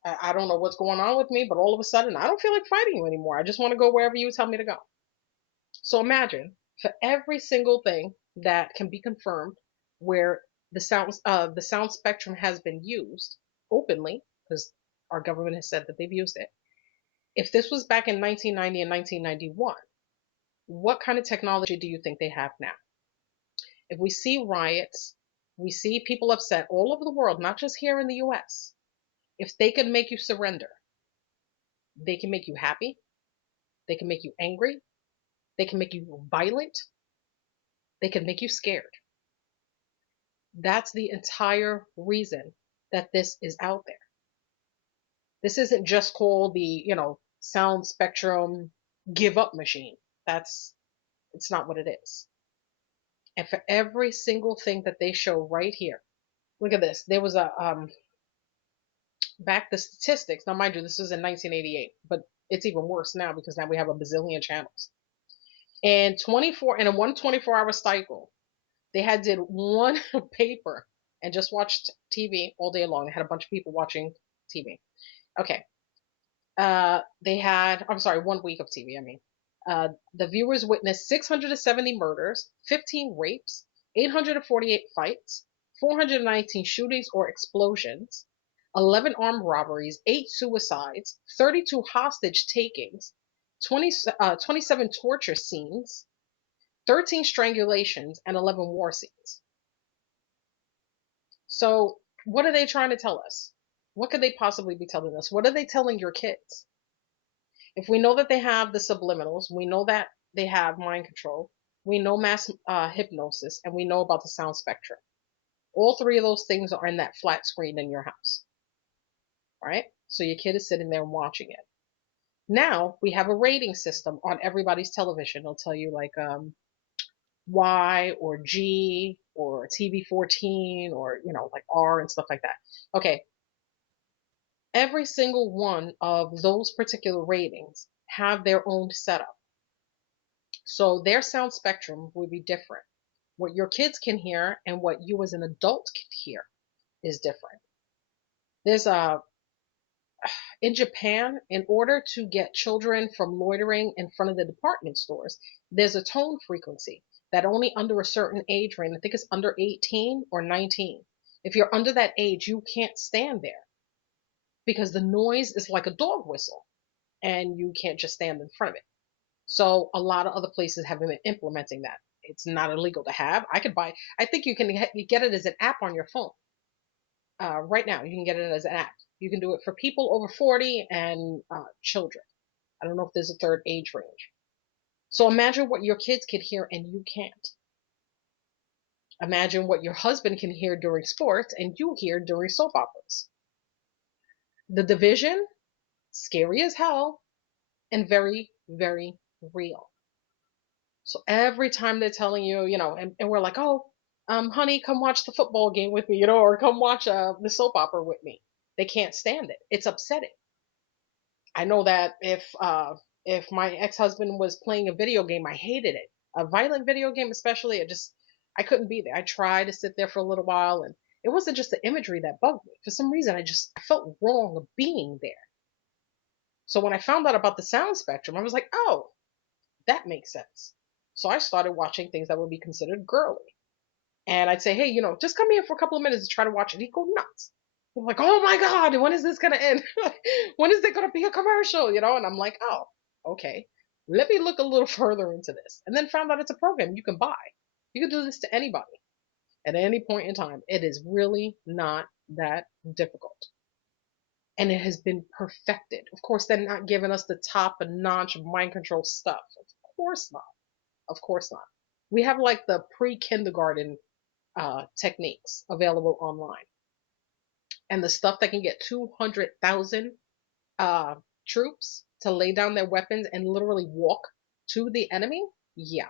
I don't know what's going on with me, but all of a sudden I don't feel like fighting you anymore. I just want to go wherever you tell me to go. So imagine, for every single thing that can be confirmed where the sound spectrum has been used openly, because our government has said that they've used it. If this was back in 1990 and 1991, what kind of technology do you think they have now? If we see riots, we see people upset all over the world, not just here in the US. If they can make you surrender, they can make you happy, they can make you angry, they can make you violent, they can make you scared. That's the entire reason that this is out there. This isn't just called the, sound spectrum give up machine. It's not what it is. And for every single thing that they show right here, look at this. There was back the statistics. Now, mind you, this was in 1988, but it's even worse now because now we have a bazillion channels. And in a 124-hour cycle, they had did one paper and just watched TV all day long. They had a bunch of people watching TV. Okay. They had, I'm sorry, 1 week of TV, I mean. The viewers witnessed 670 murders, 15 rapes, 848 fights, 419 shootings or explosions, 11 armed robberies, 8 suicides, 32 hostage takings, 27 torture scenes, 13 strangulations, and 11 war scenes. So, what are they trying to tell us? What could they possibly be telling us? What are they telling your kids? If we know that they have the subliminals, we know that they have mind control, we know mass hypnosis, and we know about the sound spectrum. All three of those things are in that flat screen in your house, right? So your kid is sitting there watching it. Now we have a rating system on everybody's television. It'll tell you like Y or G or TV14 or like R and stuff like that. Okay, every single one of those particular ratings have their own setup. So their sound spectrum would be different. What your kids can hear and what you as an adult can hear is different. There's in Japan, in order to get children from loitering in front of the department stores, there's a tone frequency that only under a certain age range, I think it's under 18 or 19. If you're under that age, you can't stand there because the noise is like a dog whistle and you can't just stand in front of it. So a lot of other places have been implementing that. It's not illegal to have. I think you can get it as an app on your phone. right now. You can get it as an app. You can do it for people over 40 and children. I don't know if there's a third age range. So imagine what your kids can hear and you can't. Imagine what your husband can hear during sports and you hear during soap operas. The division, scary as hell, and very, very real. So every time they're telling you, and we're like, oh, honey, come watch the football game with me, or come watch the soap opera with me. They can't stand it. It's upsetting. I know that if my ex-husband was playing a video game, I hated it. A violent video game, especially, I couldn't be there. I tried to sit there for a little while, and it wasn't just the imagery that bugged me. For some reason, I felt wrong being there. So when I found out about the sound spectrum, I was like, oh, that makes sense. So I started watching things that would be considered girly. And I'd say, hey, just come here for a couple of minutes to try to watch it. He'd go nuts. I'm like, oh my God, when is this going to end? When is there going to be a commercial? And I'm like, oh, okay. Let me look a little further into this. And then found out it's a program you can buy. You can do this to anybody at any point in time. It is really not that difficult. And it has been perfected. Of course, they're not giving us the top notch mind control stuff. Of course not. Of course not. We have like the pre-kindergarten techniques available online. And the stuff that can get 200,000 troops to lay down their weapons and literally walk to the enemy. Yeah.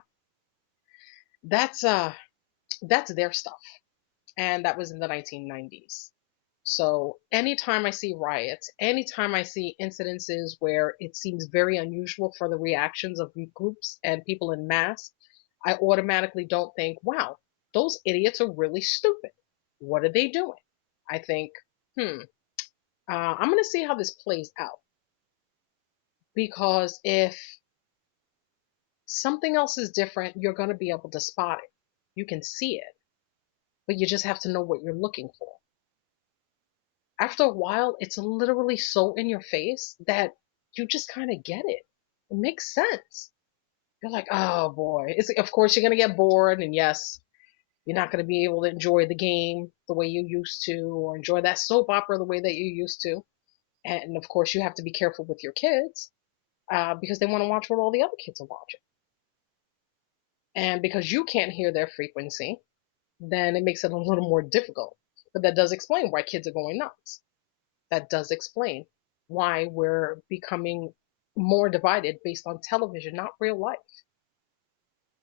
That's their stuff. And that was in the 1990s. So anytime I see riots, anytime I see incidences where it seems very unusual for the reactions of groups and people in mass, I automatically don't think, wow, those idiots are really stupid. What are they doing? I think, I'm going to see how this plays out. Because if something else is different, you're going to be able to spot it. You can see it, but you just have to know what you're looking for. After a while, it's literally so in your face that you just kind of get it. It makes sense. You're like, oh boy. Of course, you're going to get bored, and yes, you're not going to be able to enjoy the game the way you used to, or enjoy that soap opera the way that you used to. And of course, you have to be careful with your kids because they want to watch what all the other kids are watching. And because you can't hear their frequency, then it makes it a little more difficult. But that does explain why kids are going nuts. That does explain why we're becoming more divided based on television, not real life.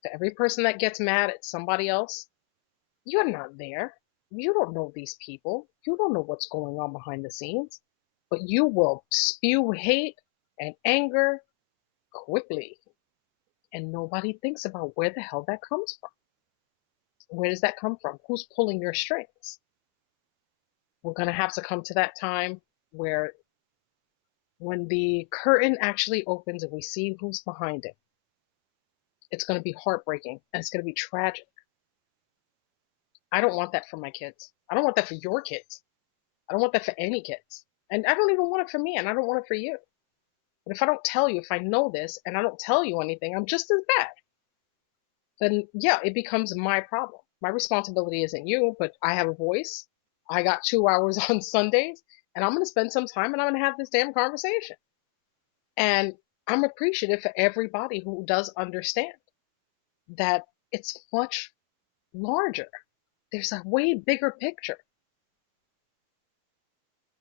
To every person that gets mad at somebody else, you're not there. You don't know these people. You don't know what's going on behind the scenes. But you will spew hate and anger quickly. And nobody thinks about where the hell that comes from. Where does that come from? Who's pulling your strings? We're going to have to come to that time where when the curtain actually opens and we see who's behind it, it's going to be heartbreaking and it's going to be tragic. I don't want that for my kids. I don't want that for your kids. I don't want that for any kids. And I don't even want it for me, and I don't want it for you. But if I don't tell you, if I know this and I don't tell you anything, I'm just as bad. Then yeah, it becomes my problem. My responsibility isn't you, but I have a voice. I got 2 hours on Sundays, and I'm going to spend some time and I'm going to have this damn conversation. And I'm appreciative for everybody who does understand that it's much larger. There's a way bigger picture.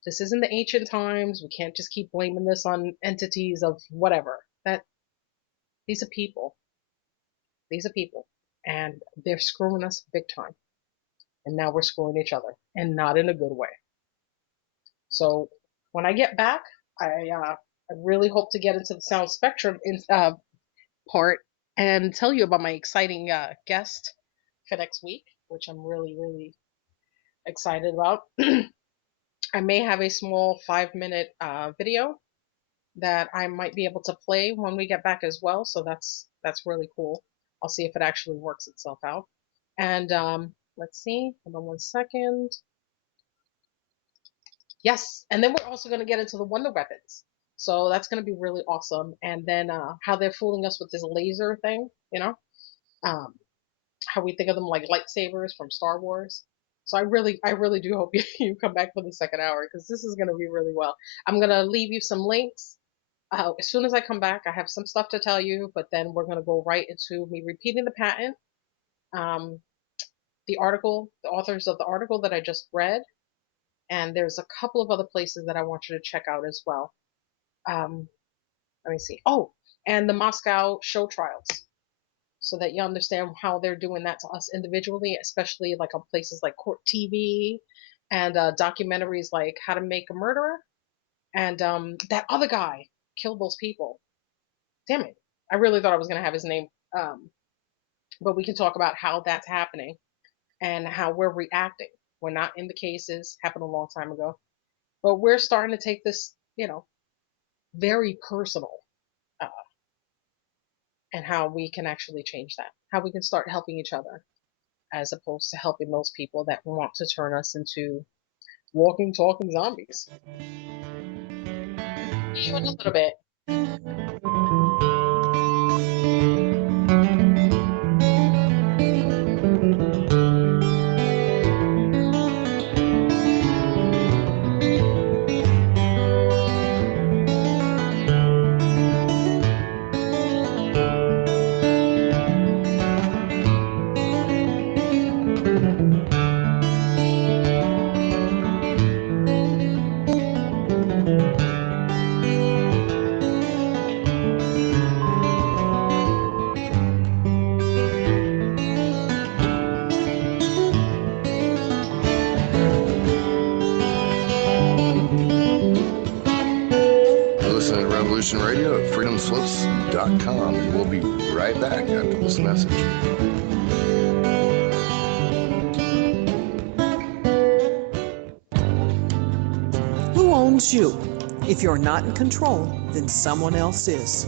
This isn't the ancient times. We can't just keep blaming this on entities of whatever. These are people. These are people. And they're screwing us big time. And now we're screwing each other. And not in a good way. So when I get back, I really hope to get into the sound spectrum part and tell you about my exciting guest for next week, which I'm really, really excited about. I may have a small 5-minute video that I might be able to play when we get back as well. So that's really cool. I'll see if it actually works itself out. And let's see. Hold on 1 second. Yes, and then we're also going to get into the wonder weapons. So that's going to be really awesome. And then how they're fooling us with this laser thing, how we think of them like lightsabers from Star Wars. So I really do hope you come back for the second hour because this is going to be really well. I'm going to leave you some links. As soon as I come back, I have some stuff to tell you, but then we're going to go right into me repeating the patent, the article, the authors of the article that I just read, and there's a couple of other places that I want you to check out as well. Let me see. Oh, and the Moscow show trials, so that you understand how they're doing that to us individually, especially like on places like Court TV and documentaries like How to Make a Murderer, and that other guy killed those people. Damn it. I really thought I was going to have his name. But we can talk about how that's happening and how we're reacting. We're not in the cases, happened a long time ago. But we're starting to take this, very personal, and how we can actually change that. How we can start helping each other as opposed to helping those people that want to turn us into walking, talking zombies. See you in a little bit. Listen to Revolution Radio at freedomslips.com, and we'll be right back after this message. Who owns you? If you're not in control, then someone else is.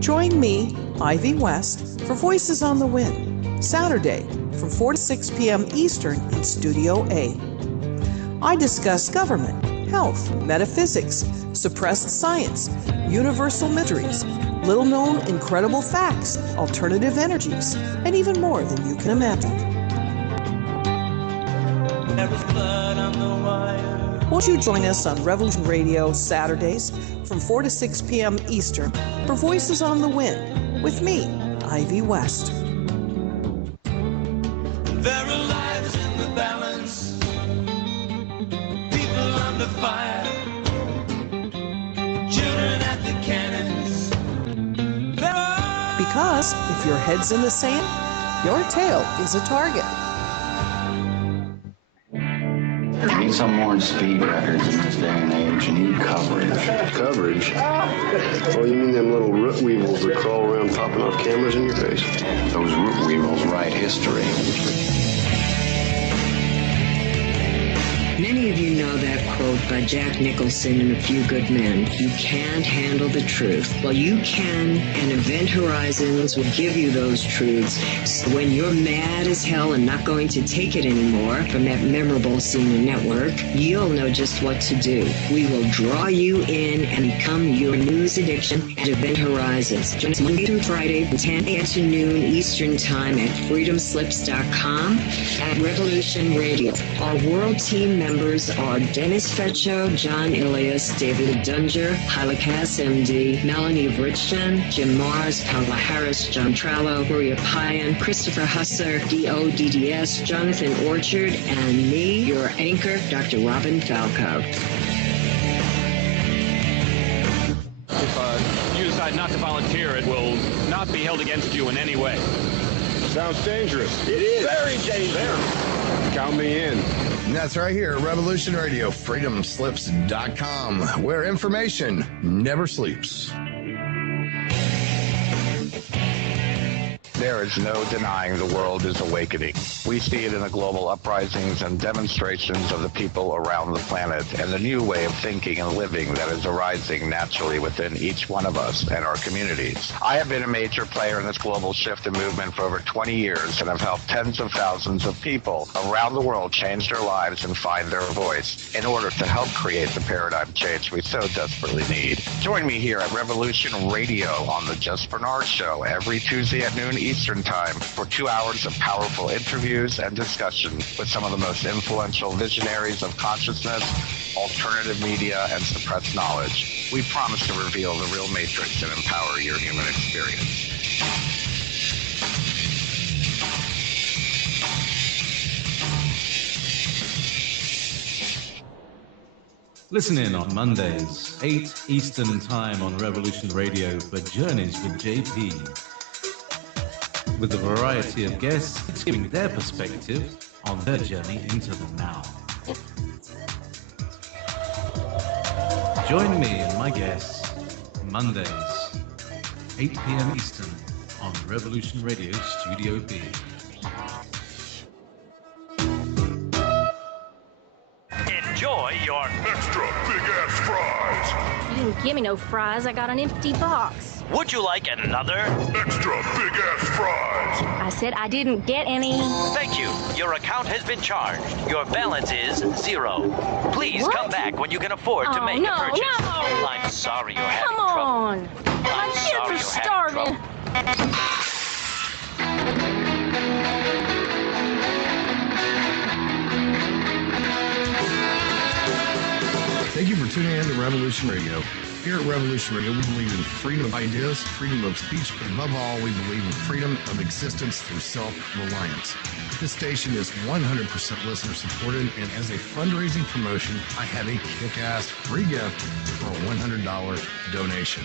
Join me, Ivy West, for Voices on the Wind, Saturday from 4 to 6 p.m. Eastern in Studio A. I discuss government, health, metaphysics, suppressed science, universal mysteries, little-known incredible facts, alternative energies, and even more than you can imagine. Won't you join us on Revolution Radio Saturdays from 4 to 6 p.m. Eastern for Voices on the Wind with me, Ivy West. There are lives in the balance, people under fire, children at the cannons. Because if your head's in the sand, your tail is a target. You need some more speed records in this day and age. You need coverage. Coverage? Oh, you mean them little root weevils that crawl around popping off cameras in your face? Those root weevils write history. Many of you know that quote by Jack Nicholson in A Few Good Men. You can't handle the truth. Well, you can, and Event Horizons will give you those truths. So when you're mad as hell and not going to take it anymore from that memorable senior network, you'll know just what to do. We will draw you in and become your news addiction at Event Horizons. Join us Monday through Friday from 10 a.m. to noon Eastern Time at freedomslips.com at Revolution Radio. Our world team members are Dennis Fetcho, John Ilias, David Dunger, Halakas MD, Melanie Bridgeton, Jim Mars, Paula Harris, John Trallo, Maria Payan, Christopher Husser, DODDS, Jonathan Orchard, and me, your anchor, Dr. Robin Falco. If you decide not to volunteer, it will not be held against you in any way. Sounds dangerous. It is. Very dangerous. Count me in. And that's right here at Revolution Radio, freedomslips.com, where information never sleeps. There is no denying the world is awakening. We see it in the global uprisings and demonstrations of the people around the planet and the new way of thinking and living that is arising naturally within each one of us and our communities. I have been a major player in this global shift and movement for over 20 years and have helped tens of thousands of people around the world change their lives and find their voice in order to help create the paradigm change we so desperately need. Join me here at Revolution Radio on the Just Bernard Show every Tuesday at noon Eastern Time for 2 hours of powerful interviews and discussion with some of the most influential visionaries of consciousness, alternative media, and suppressed knowledge. We promise to reveal the real matrix and empower your human experience. Listen in on Mondays, 8 Eastern Time on Revolution Radio for Journeys with JP. With a variety of guests giving their perspective on their journey into the now. Join me and my guests Mondays, 8 p.m. Eastern on Revolution Radio Studio B. Enjoy your extra big-ass fries. You didn't give me no fries. I got an empty box. Would you like another? Extra big-ass fries. I said I didn't get any. Thank you. Your account has been charged. Your balance is 0. Please come back when you can afford to make a purchase. No. I'm sorry you had Come trouble. on. My kids are starving. Thank you for tuning in to Revolution Radio. Here at Revolution Radio, we believe in freedom of ideas, freedom of speech, but above all, we believe in freedom of existence through self-reliance. This station is 100% listener-supported, and as a fundraising promotion, I have a kick-ass free gift for a $100 donation.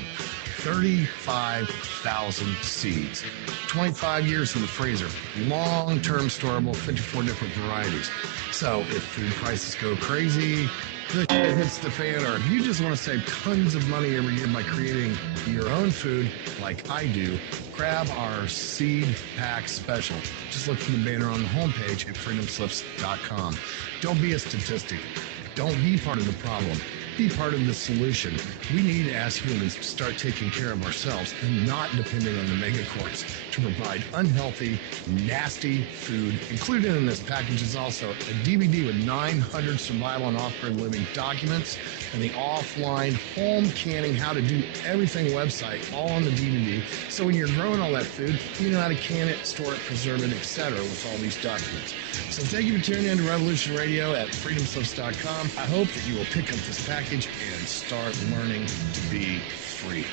35,000 seeds. 25 years in the freezer. Long-term storable, 54 different varieties. So if food prices go crazy, the shit hits the fan, or if you just want to save tons of money every year by creating your own food like I do, grab our seed pack special. Just look for the banner on the homepage at freedomslips.com. Don't be a statistic. Don't be part of the problem. Be part of the solution. We need, as humans, to start taking care of ourselves and not depending on the megacorps to provide unhealthy, nasty food. Included in this package is also a DVD with 900 survival and off-grid living documents and the offline home canning, how to do everything website, all on the DVD. So when you're growing all that food, you know how to can it, store it, preserve it, etc. with all these documents. So thank you for tuning in to Revolution Radio at freedomslips.com. I hope that you will pick up this package and start learning to be free.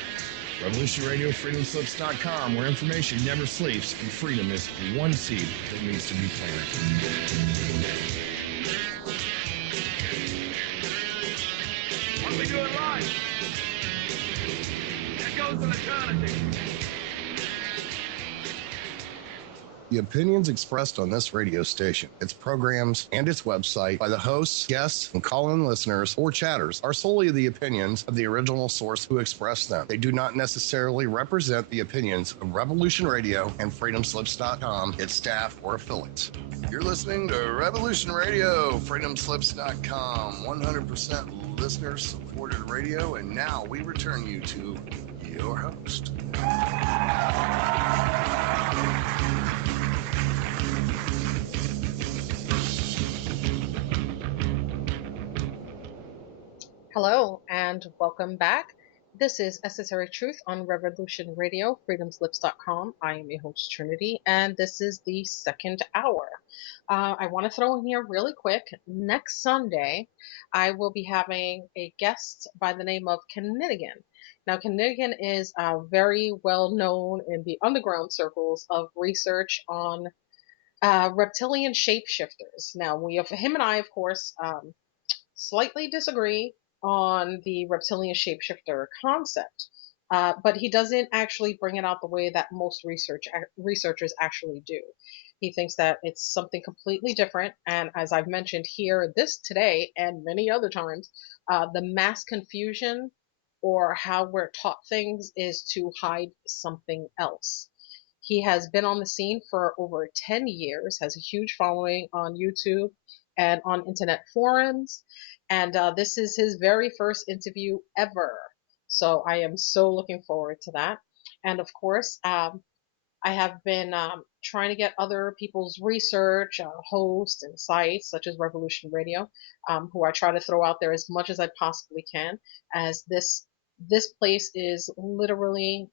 Revolution Radio, freedomslips.com, where information never sleeps and freedom is one seed that needs to be planted. What are we doing live? There goes an eternity. The opinions expressed on this radio station, its programs, and its website by the hosts, guests, and call-in listeners or chatters are solely the opinions of the original source who expressed them. They do not necessarily represent the opinions of Revolution Radio and freedomslips.com, its staff, or affiliates. You're listening to Revolution Radio, freedomslips.com, 100% listener-supported radio, and now we return you to your host. Hello and welcome back. This is Esoteric-Truth on Revolution Radio, freedomslips.com. I am your host, Trinity, and this is the second hour. I want to throw in here really quick. Next Sunday, I will be having a guest by the name of Kennigan. Now, Kennigan is very well known in the underground circles of research on reptilian shapeshifters. Now, him and I, of course, slightly disagree on the reptilian shapeshifter concept, but he doesn't actually bring it out the way that most researchers actually do. He thinks that it's something completely different, and as I've mentioned here today and many other times, the mass confusion or how we're taught things is to hide something else. He has been on the scene for over 10 years, has a huge following on YouTube and on internet forums, and this is his very first interview ever. So I am so looking forward to that. And of course, I have been trying to get other people's research, hosts and sites such as Revolution Radio, who I try to throw out there as much as I possibly can, as this place is literally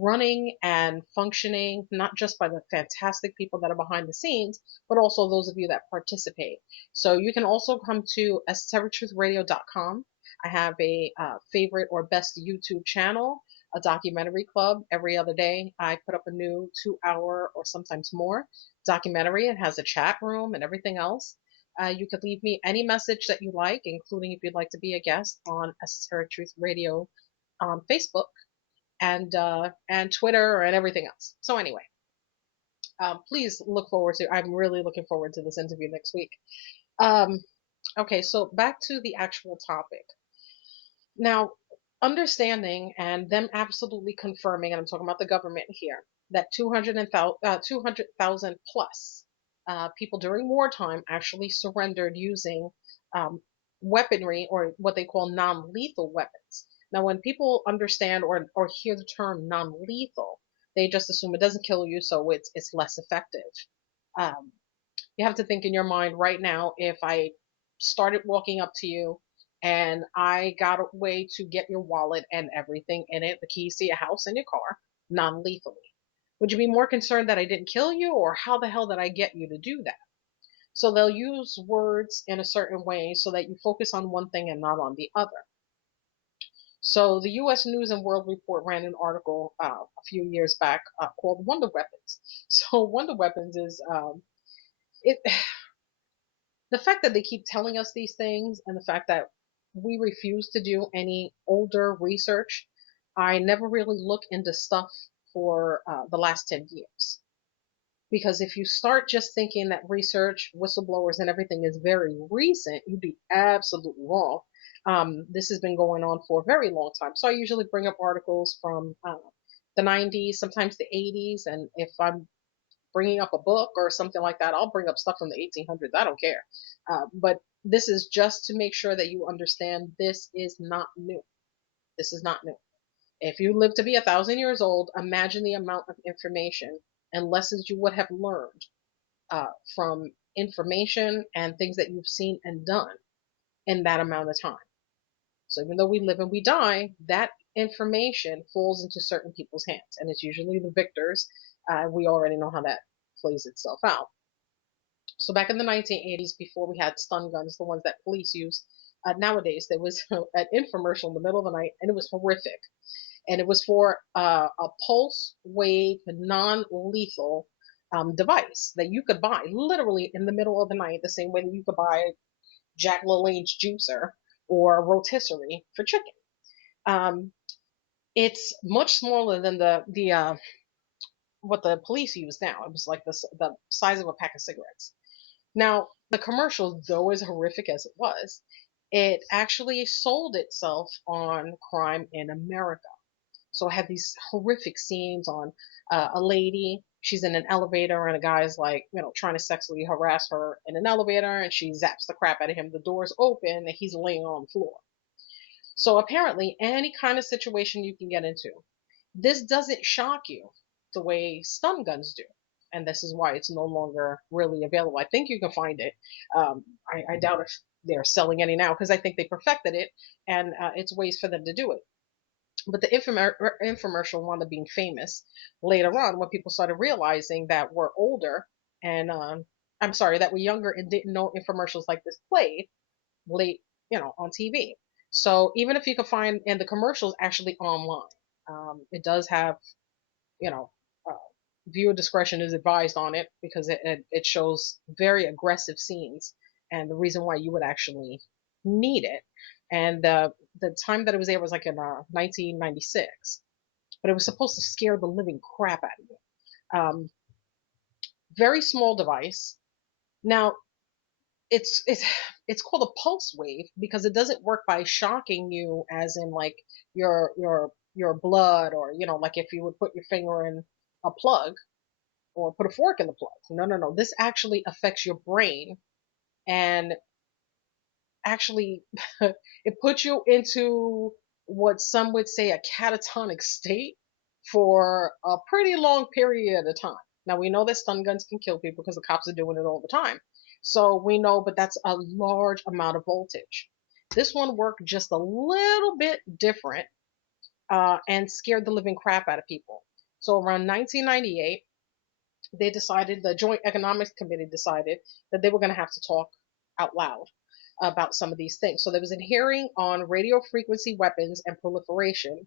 running and functioning, not just by the fantastic people that are behind the scenes, but also those of you that participate. So you can also come to esoteric-truth-radio.com. I have a favorite or best YouTube channel, a documentary club. Every other day, I put up a new 2 hour or sometimes more documentary. It has a chat room and everything else. You could leave me any message that you like, including if you'd like to be a guest on Esoteric Truth Radio on Facebook and Twitter and everything else. So anyway, please look forward to. I'm really looking forward to this interview next week. Okay, so back to the actual topic. Now, understanding and them absolutely confirming, and I'm talking about the government here, that 200,000 plus people during wartime actually surrendered using weaponry or what they call non-lethal weapons. Now, when people understand or hear the term non-lethal, they just assume it doesn't kill you, so it's less effective. You have to think in your mind right now, if I started walking up to you and I got a way to get your wallet and everything in it, the keys to your house and your car, non-lethally, would you be more concerned that I didn't kill you, or how the hell did I get you to do that? So they'll use words in a certain way so that you focus on one thing and not on the other. So the U.S. News and World Report ran an article a few years back called Wonder Weapons. So Wonder Weapons is it. The fact that they keep telling us these things and the fact that we refuse to do any older research. I never really look into stuff for the last 10 years. Because if you start just thinking that research, whistleblowers, and everything is very recent, you'd be absolutely wrong. This has been going on for a very long time. So I usually bring up articles from the 90s, sometimes the 80s, and if I'm bringing up a book or something like that, I'll bring up stuff from the 1800s. I don't care. But this is just to make sure that you understand this is not new. This is not new. If you live to be 1,000 years old, imagine the amount of information and lessons you would have learned from information and things that you've seen and done in that amount of time. So even though we live and we die, that information falls into certain people's hands, and it's usually the victors. We already know how that plays itself out. So back in the 1980s, before we had stun guns, the ones that police use nowadays, there was an infomercial in the middle of the night, and it was horrific. And it was for a pulse wave non-lethal device that you could buy literally in the middle of the night, the same way that you could buy Jack LaLanne's juicer or a rotisserie for chicken. It's much smaller than the what the police use now. It was like the size of a pack of cigarettes. Now, the commercial, though as horrific as it was, it actually sold itself on crime in America. So it had these horrific scenes on a lady, she's in an elevator and a guy's like, trying to sexually harass her in an elevator, and she zaps the crap out of him. The door's open and he's laying on the floor. So apparently any kind of situation you can get into, this doesn't shock you the way stun guns do. And this is why it's no longer really available. I think you can find it. I doubt if they're selling any now, because I think they perfected it, and it's ways for them to do it. But the infomercial wound up being famous later on when people started realizing that we're older and that we're younger and didn't know infomercials like this played late, on TV. So even if you can find, and the commercials actually online, it does have, uh, viewer discretion is advised on it, because it shows very aggressive scenes and the reason why you would actually need it. And the time that it was there was like in 1996, but it was supposed to scare the living crap out of you. Very small device. Now, it's called a pulse wave because it doesn't work by shocking you, as in like your blood, or like if you would put your finger in a plug or put a fork in the plug. No. This actually affects your brain, and actually it puts you into what some would say a catatonic state for a pretty long period of time. Now, we know that stun guns can kill people because the cops are doing it all the time. So we know, but that's a large amount of voltage. This one worked just a little bit different and scared the living crap out of people. So around 1998, the Joint Economics Committee decided that they were going to have to talk out loud about some of these things. So there was a hearing on radio frequency weapons and proliferation,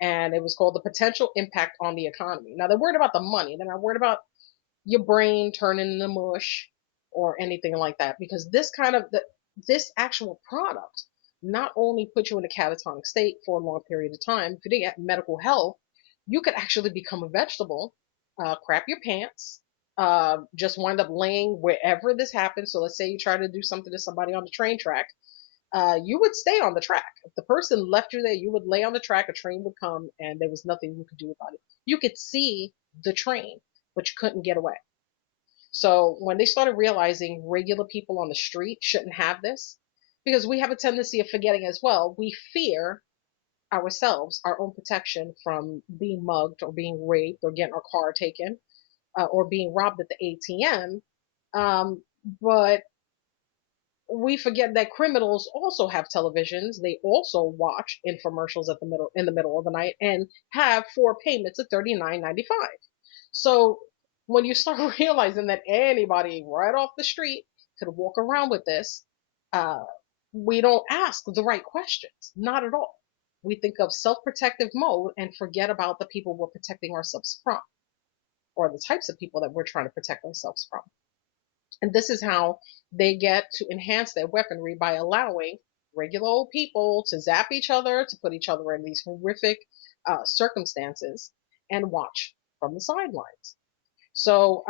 and it was called The Potential Impact on the Economy. Now, they're worried about the money. They're not worried about your brain turning into mush or anything like that, because this actual product not only put you in a catatonic state for a long period of time. If you didn't get medical help, you could actually become a vegetable, crap your pants, just wind up laying wherever this happens. So let's say you try to do something to somebody on the train track, you would stay on the track. If the person left you there, you would lay on the track, a train would come, and there was nothing you could do about it. You could see the train, but you couldn't get away. So when they started realizing regular people on the street shouldn't have this, because we have a tendency of forgetting as well, we fear ourselves, our own protection from being mugged or being raped or getting our car taken, or being robbed at the ATM. But we forget that criminals also have televisions. They also watch infomercials in the middle of the night and have 4 payments of $39.95. So when you start realizing that anybody right off the street could walk around with this, uh, we don't ask the right questions. Not at all. We think of self-protective mode and forget about the people we're protecting ourselves from, or the types of people that we're trying to protect ourselves from. And this is how they get to enhance their weaponry, by allowing regular old people to zap each other, to put each other in these horrific circumstances, and watch from the sidelines. So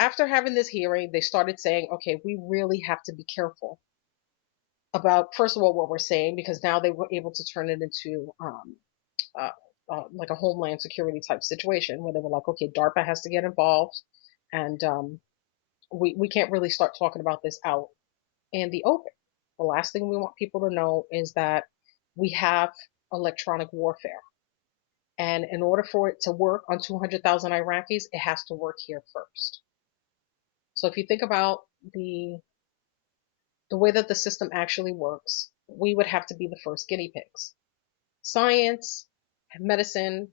after having this hearing, they started saying, okay, we really have to be careful about, first of all, what we're saying, because now they were able to turn it into like a homeland security type situation, where they were like, okay, DARPA has to get involved, and we can't really start talking about this out in the open. The last thing we want people to know is that we have electronic warfare. And in order for it to work on 200,000 Iraqis, it has to work here first. So if you think about the way that the system actually works, we would have to be the first guinea pigs. Science, medicine,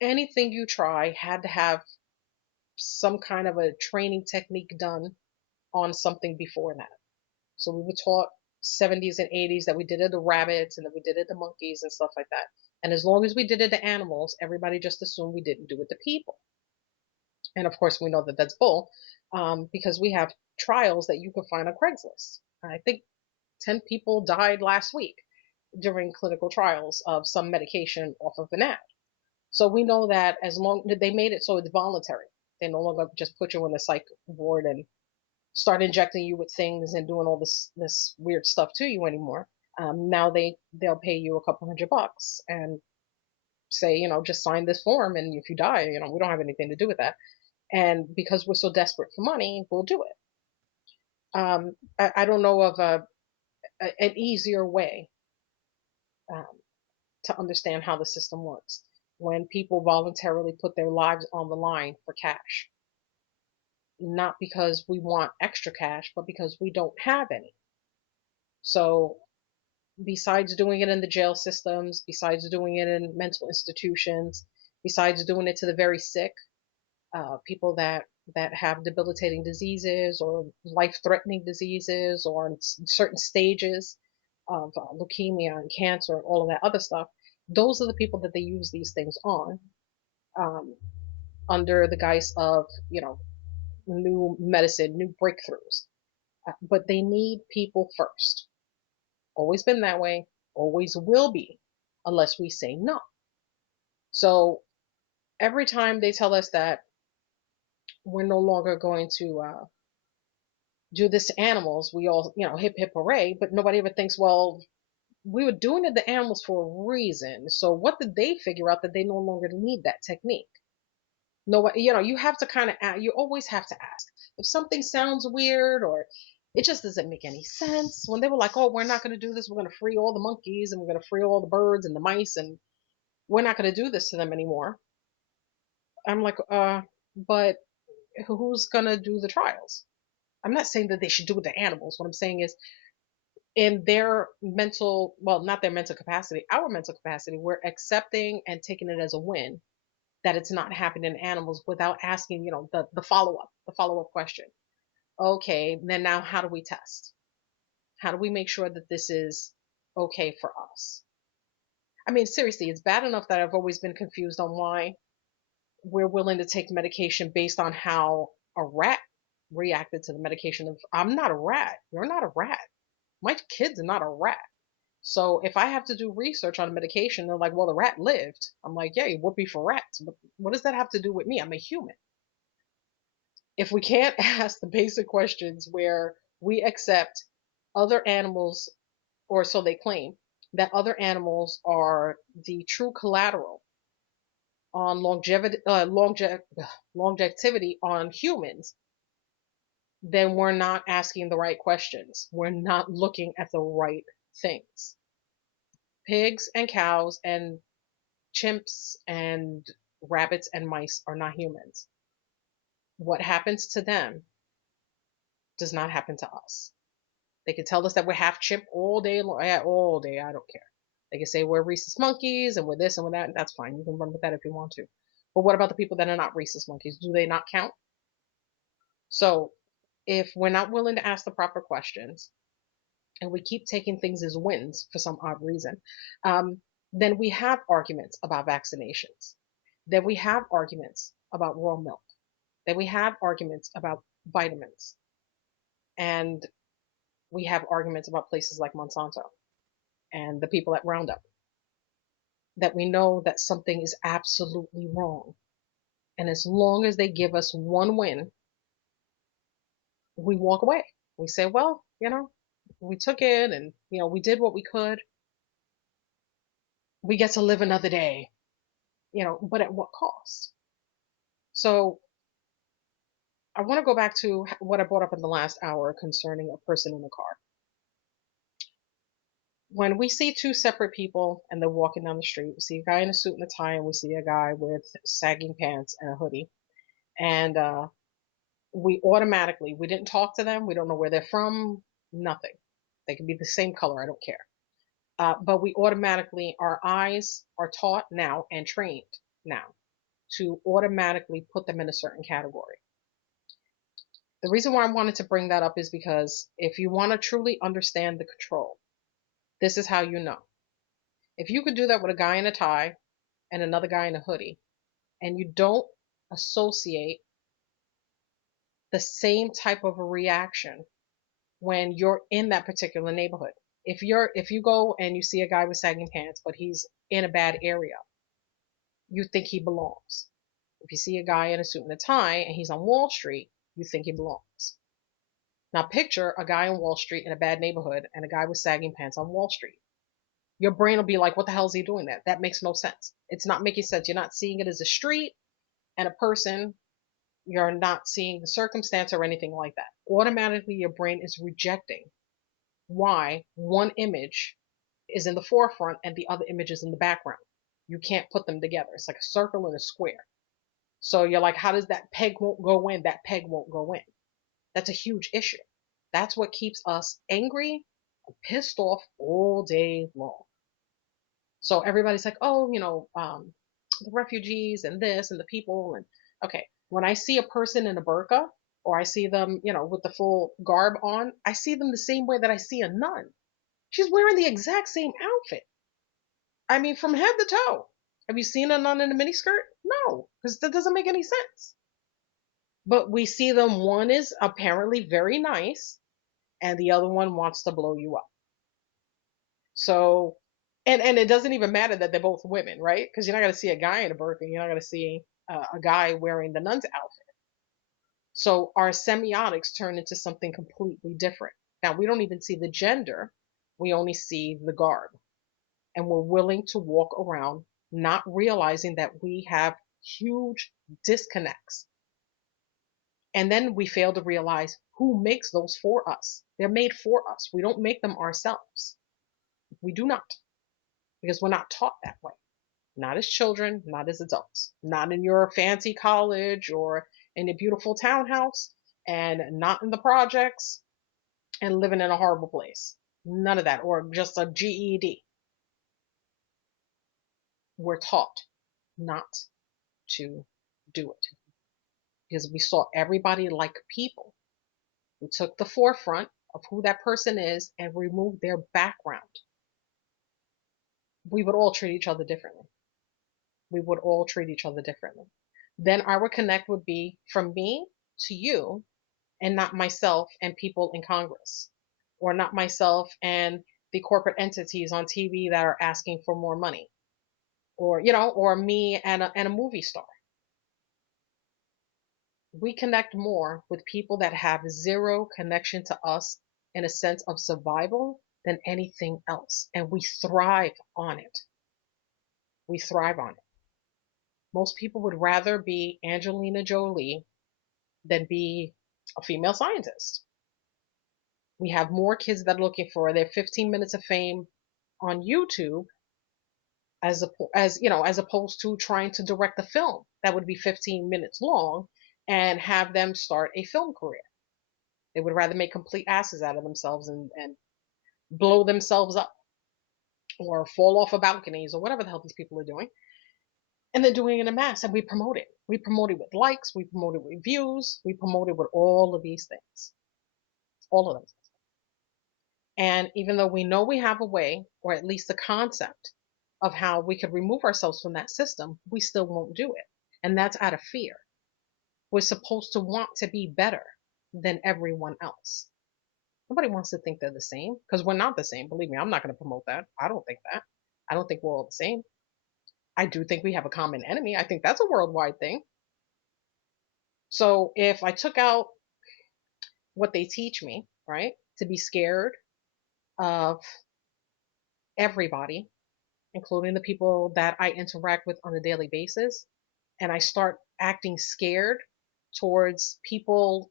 anything you try had to have some kind of a training technique done on something before that. So we were taught 70s and 80s that we did it to rabbits and that we did it to monkeys and stuff like that. And as long as we did it to animals, everybody just assumed we didn't do it to people. And of course, we know that that's bull, because we have trials that you can find on Craigslist. I think 10 people died last week during clinical trials of some medication off of an ad. So we know that as long they made it so it's voluntary, they no longer just put you in the psych ward and start injecting you with things and doing all this weird stuff to you anymore. Now they'll pay you a couple $100 and say, just sign this form, and if you die, we don't have anything to do with that. And because we're so desperate for money, we'll do it. I don't know of an easier way um, to understand how the system works, when people voluntarily put their lives on the line for cash. Not because we want extra cash, but because we don't have any. So besides doing it in the jail systems, besides doing it in mental institutions, besides doing it to the very sick, people that have debilitating diseases or life-threatening diseases, or in certain stages of leukemia and cancer and all of that other stuff, those are the people that they use these things on, under the guise of, new medicine, new breakthroughs. But they need people first. Always been that way, always will be, unless we say no. So every time they tell us that we're no longer going to do this to animals, we all, hip hip hooray, but nobody ever thinks, well, we were doing it to animals for a reason. So what did they figure out that they no longer need that technique? No, you have to kind of, you always have to ask. If something sounds weird or it just doesn't make any sense. When they were like, oh, we're not going to do this, we're going to free all the monkeys and we're going to free all the birds and the mice, and we're not going to do this to them anymore. I'm like, but who's going to do the trials? I'm not saying that they should do it to animals. What I'm saying is, in their mental, well, not their mental capacity, our mental capacity, we're accepting and taking it as a win that it's not happening in animals without asking, the follow-up question. Okay, then now how do we test? How do we make sure that this is okay for us? I mean, seriously, it's bad enough that I've always been confused on why we're willing to take medication based on how a rat reacted to the medication. Of, I'm not a rat. You're not a rat. My kid's not a rat. So if I have to do research on a medication, they're like, well, the rat lived. I'm like, yeah, whoopee for rats. But what does that have to do with me? I'm a human. If we can't ask the basic questions where we accept other animals, or so they claim, that other animals are the true collateral on longevity on humans, then we're not asking the right questions. We're not looking at the right things. Pigs and cows and chimps and rabbits and mice are not humans. What happens to them does not happen to us. They can tell us that we're half chimp all day long. Yeah, all day, I don't care. They can say we're rhesus monkeys and we're this and we're that. That's fine. You can run with that if you want to. But what about the people that are not rhesus monkeys? Do they not count? So if we're not willing to ask the proper questions and we keep taking things as wins for some odd reason, then we have arguments about vaccinations. Then we have arguments about raw milk. Then we have arguments about vitamins. And we have arguments about places like Monsanto and the people at Roundup, that we know that something is absolutely wrong. And as long as they give us one win, we walk away. We say, well, we took it and, we did what we could. We get to live another day, but at what cost? So I want to go back to what I brought up in the last hour concerning a person in the car. When we see two separate people and they're walking down the street, we see a guy in a suit and a tie, and we see a guy with sagging pants and a hoodie. And we didn't talk to them. We don't know where they're from, nothing. They can be the same color, I don't care. But we automatically, our eyes are taught now and trained now to automatically put them in a certain category. The reason why I wanted to bring that up is because if you want to truly understand the control, this is how you know. If you could do that with a guy in a tie and another guy in a hoodie, and you don't associate the same type of a reaction when you're in that particular neighborhood. If you go and you see a guy with sagging pants, but he's in a bad area, you think he belongs. If you see a guy in a suit and a tie and he's on Wall Street, you think he belongs. Now picture a guy on Wall Street in a bad neighborhood and a guy with sagging pants on Wall Street. Your brain will be like, what the hell is he doing there? That makes no sense. It's not making sense. You're not seeing it as a street and a person. You're not seeing the circumstance or anything like that. Automatically, your brain is rejecting why one image is in the forefront and the other image is in the background. You can't put them together. It's like a circle and a square. So you're like, how does that peg won't go in? That peg won't go in. That's a huge issue. That's what keeps us angry and pissed off all day long. So everybody's like, oh, the refugees and this and the people. And okay, when I see a person in a burqa or I see them, with the full garb on, I see them the same way that I see a nun. She's wearing the exact same outfit. I mean, from head to toe. Have you seen a nun in a miniskirt? No, because that doesn't make any sense. But we see them, one is apparently very nice, and the other one wants to blow you up. So, and it doesn't even matter that they're both women, right? Because you're not going to see a guy in a burqa, you're not going to see a guy wearing the nun's outfit. So our semiotics turn into something completely different. Now, we don't even see the gender, we only see the garb. And we're willing to walk around not realizing that we have huge disconnects. And then we fail to realize who makes those for us. They're made for us. We don't make them ourselves. We do not. Because we're not taught that way. Not as children, not as adults. Not in your fancy college or in a beautiful townhouse, and not in the projects and living in a horrible place. None of that. Or just a GED. We're taught not to do it because we saw everybody like people. We took the forefront of who that person is and removed their background. We would all treat each other differently. We would all treat each other differently. Then our connect would be from me to you, and not myself and people in Congress, or not myself and the corporate entities on TV that are asking for more money, or, or me and a movie star. We connect more with people that have zero connection to us in a sense of survival than anything else. And we thrive on it. We thrive on it. Most people would rather be Angelina Jolie than be a female scientist. We have more kids that are looking for their 15 minutes of fame on YouTube as opposed to trying to direct a film that would be 15 minutes long and have them start a film career. They would rather make complete asses out of themselves and blow themselves up or fall off of balconies or whatever the hell these people are doing. And they're doing it in mass, and we promote it. We promote it with likes, we promote it with views, we promote it with all of these things. All of them. And even though we know we have a way, or at least the concept of how we could remove ourselves from that system, we still won't do it. And that's out of fear. We're supposed to want to be better than everyone else. Nobody wants to think they're the same, because we're not the same. Believe me, I'm not going to promote that. I don't think that. I don't think we're all the same. I do think we have a common enemy. I think that's a worldwide thing. So if I took out what they teach me, right, to be scared of everybody, including the people that I interact with on a daily basis, and I start acting scared towards people,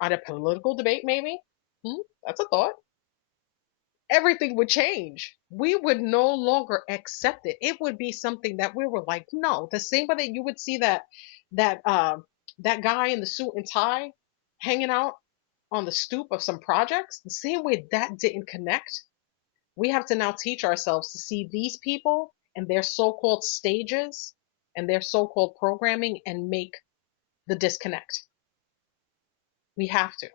at a political debate maybe? That's a thought. Everything would change. We would no longer accept it. It would be something that we were like, no. The same way that you would see that guy in the suit and tie hanging out on the stoop of some projects, the same way that didn't connect. We have to now teach ourselves to see these people and their so-called stages and their so-called programming and make the disconnect. We have to.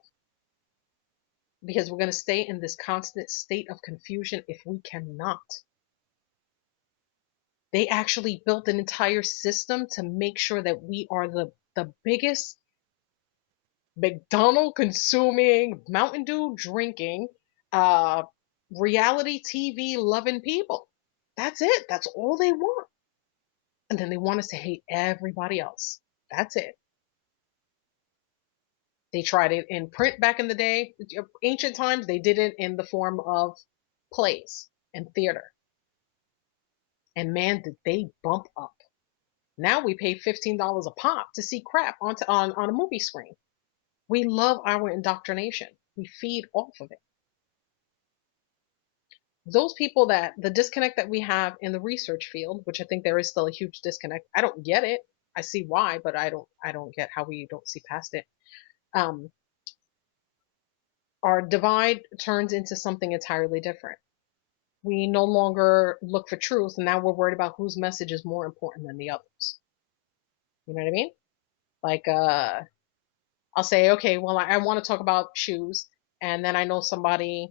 Because we're going to stay in this constant state of confusion if we cannot. They actually built an entire system to make sure that we are the biggest McDonald's consuming, Mountain Dew drinking, reality TV loving people. That's it. That's all they want. And then they want us to hate everybody else. That's it. They tried it in print back in the day. Ancient times, they did it in the form of plays and theater. And man, did they bump up. Now we pay $15 a pop to see crap on a movie screen. We love our indoctrination. We feed off of it. Those people the disconnect that we have in the research field, which I think there is still a huge disconnect. I don't get it. I see why, but I don't get how we don't see past it. Our divide turns into something entirely different. We no longer look for truth, and now we're worried about whose message is more important than the others. You know what I mean? Like, I'll say, okay, well, I want to talk about shoes, and then I know somebody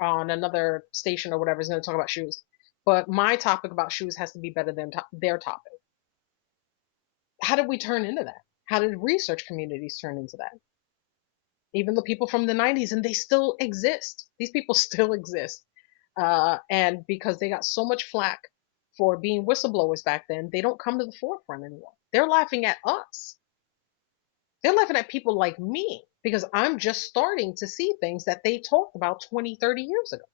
on another station or whatever is going to talk about shoes, but my topic about shoes has to be better than their topic. How did we turn into that? How did research communities turn into that? Even the people from the 90s, and they still exist. These people still exist. And because they got so much flack for being whistleblowers back then, they don't come to the forefront anymore. They're laughing at us. They're laughing at people like me because I'm just starting to see things that they talked about 20, 30 years ago.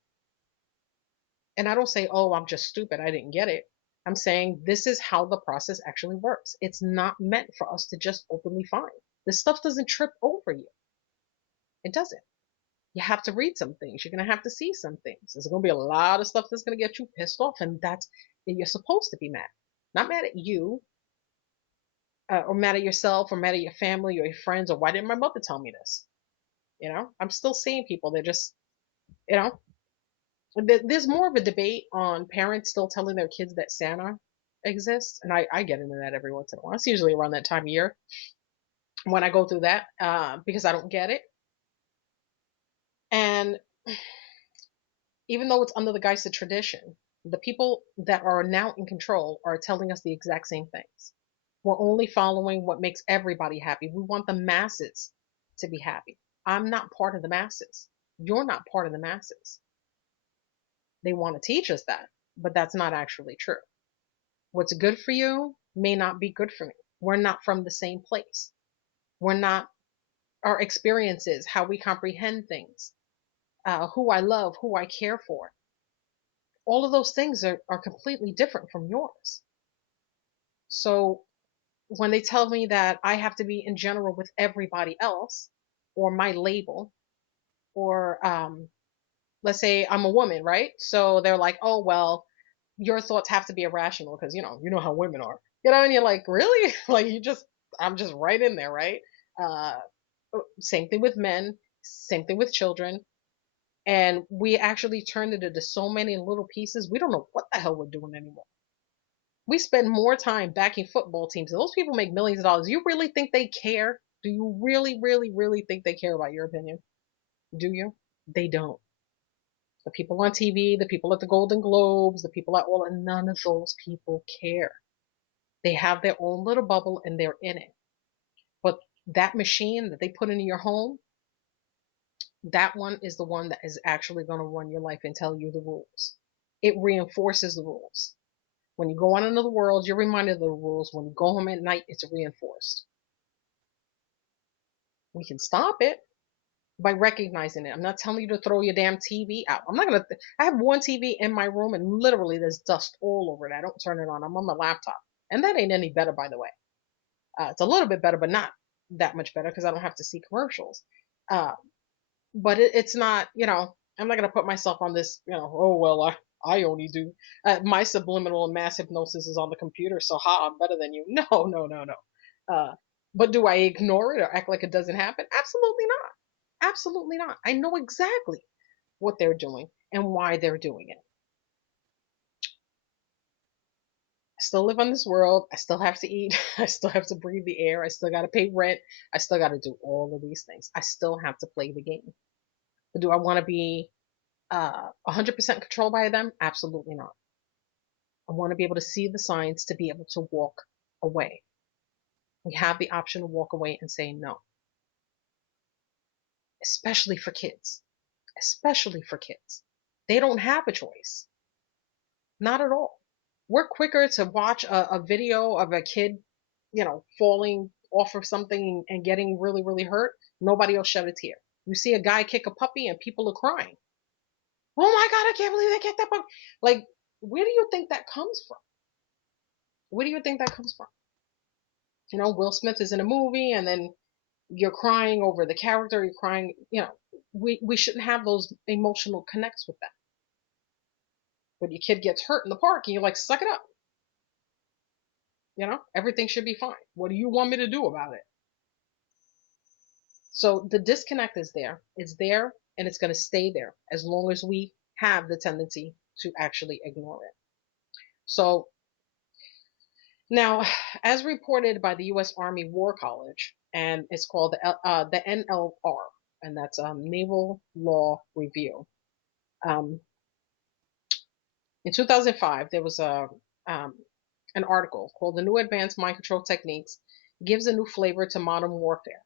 And I don't say, oh, I'm just stupid, I didn't get it. I'm saying this is how the process actually works. It's not meant for us to just openly find. This stuff doesn't trip over you. It doesn't. You have to read some things. You're going to have to see some things. There's going to be a lot of stuff that's going to get you pissed off, and you're supposed to be mad. Not mad at you, or mad at yourself, or mad at your family or your friends, or why didn't my mother tell me this? I'm still seeing people. They're just, There's more of a debate on parents still telling their kids that Santa exists, and I get into that every once in a while. It's usually around that time of year when I go through that because I don't get it. And even though it's under the guise of tradition, the people that are now in control are telling us the exact same things. We're only following what makes everybody happy. We want the masses to be happy. I'm not part of the masses. You're not part of the masses. They want to teach us that, but that's not actually true. What's good for you may not be good for me. We're not from the same place. We're not, our experiences, how we comprehend things, who I love, who I care for. All of those things are completely different from yours. So when they tell me that I have to be in general with everybody else, or my label, or let's say I'm a woman, right? So they're like, oh, well, your thoughts have to be irrational because, you know how women are. And you're like, really? Like, I'm just right in there, right? Uh, Same thing with men, same thing with children. And we actually turned it into so many little pieces, we don't know what the hell we're doing anymore. We spend more time backing football teams. Those people make millions of dollars. You really think they care? Do you really, really, really think they care about your opinion? Do you? They don't. The people on TV, the people at the Golden Globes, the people at all, and none of those people care. They have their own little bubble and they're in it. But that machine that they put into your home, that one is the one that is actually going to run your life and tell you the rules. It reinforces the rules. When you go on into the world, you're reminded of the rules. When you go home at night, it's reinforced. We can stop it by recognizing it. I'm not telling you to throw your damn TV out. I'm not going to. I have one TV in my room and literally there's dust all over it. I don't turn it on. I'm on my laptop. And that ain't any better, by the way. It's a little bit better, but not that much better because I don't have to see commercials. But it's not, I'm not going to put myself on this, oh, well, I only do. My subliminal and mass hypnosis is on the computer, so I'm better than you. No, no, no, no. But do I ignore it or act like it doesn't happen? Absolutely not. Absolutely not. I know exactly what they're doing and why they're doing it. I still live on this world. I still have to eat. I still have to breathe the air. I still got to pay rent. I still got to do all of these things. I still have to play the game. But do I want to be 100% controlled by them? Absolutely not. I want to be able to see the signs to be able to walk away. We have the option to walk away and say no. Especially for kids. Especially for kids. They don't have a choice. Not at all. We're quicker to watch a video of a kid, falling off of something and getting really, really hurt. Nobody will shed a tear. You see a guy kick a puppy and people are crying. Oh my God, I can't believe they kicked that puppy. Like, where do you think that comes from? Where do you think that comes from? Will Smith is in a movie and then you're crying over the character, you're crying, we shouldn't have those emotional connects with that. But your kid gets hurt in the park and you're like, suck it up. Everything should be fine. What do you want me to do about it? So the disconnect is there. It's there and it's going to stay there as long as we have the tendency to actually ignore it. So now, as reported by the U.S. Army War College, and it's called the NLR, and that's Naval Law Review. In 2005, there was an article called "The New Advanced Mind Control Techniques Gives a New Flavor to Modern Warfare."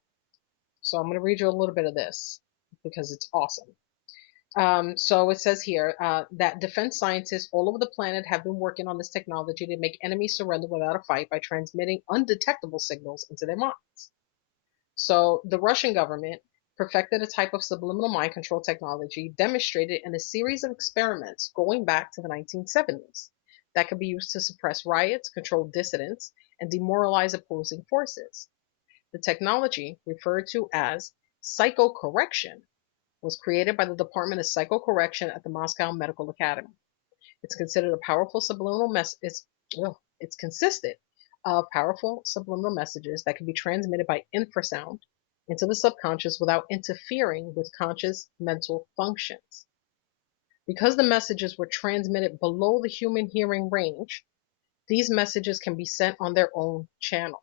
So I'm going to read you a little bit of this because it's awesome. So it says here that defense scientists all over the planet have been working on this technology to make enemies surrender without a fight by transmitting undetectable signals into their minds. So the Russian government perfected a type of subliminal mind control technology demonstrated in a series of experiments going back to the 1970s that could be used to suppress riots, control dissidents, and demoralize opposing forces. The technology, referred to as psychocorrection, was created by the Department of Psychocorrection at the Moscow Medical Academy. It's considered a powerful subliminal it's consisted of powerful subliminal messages that can be transmitted by infrasound into the subconscious without interfering with conscious mental functions. Because the messages were transmitted below the human hearing range, these messages can be sent on their own channel.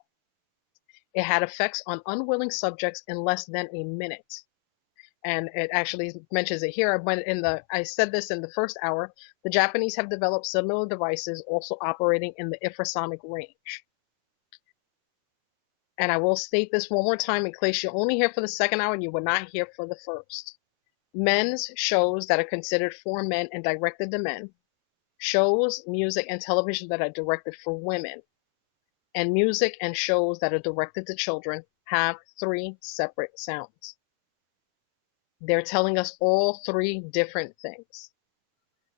It had effects on unwilling subjects in less than a minute. And it actually mentions it here. But I said this in the first hour, the Japanese have developed similar devices also operating in the infrasonic range. And I will state this one more time in case you're only here for the second hour and you were not here for the first. Men's shows that are considered for men and directed to men, shows, music, and television that are directed for women, and music and shows that are directed to children have 3 separate sounds. They're telling us all 3 different things.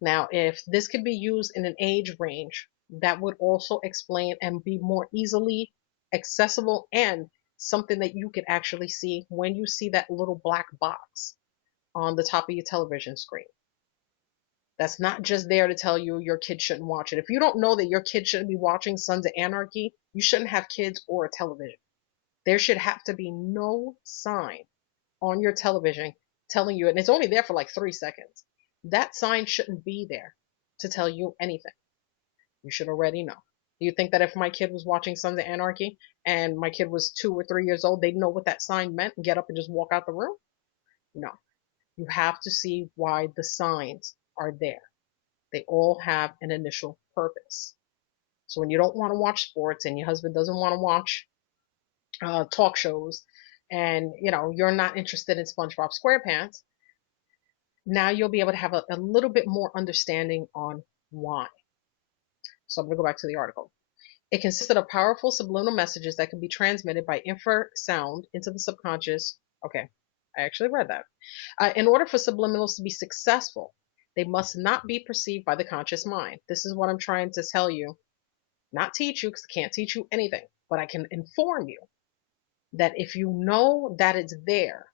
Now, if this could be used in an age range, that would also explain and be more easily accessible and something that you could actually see when you see that little black box on the top of your television screen. That's not just there to tell you your kid shouldn't watch it. If you don't know that your kid shouldn't be watching Sons of Anarchy, you shouldn't have kids or a television. There should have to be no sign on your television telling you, and it's only there for like 3 seconds. That sign shouldn't be there to tell you anything. You should already know. Do you think that if my kid was watching Sons of Anarchy and my kid was 2 or 3 years old, they'd know what that sign meant and get up and just walk out the room? No. You have to see why the signs are there. They all have an initial purpose. So when you don't want to watch sports and your husband doesn't want to watch talk shows, and you're not interested in SpongeBob SquarePants, now you'll be able to have a little bit more understanding on why. So I'm going to go back to the article. It consisted of powerful subliminal messages that can be transmitted by infrasound into the subconscious. Okay, I actually read that. In order for subliminals to be successful, they must not be perceived by the conscious mind. This is what I'm trying to tell you. Not teach you, because I can't teach you anything, but I can inform you that if you know that it's there,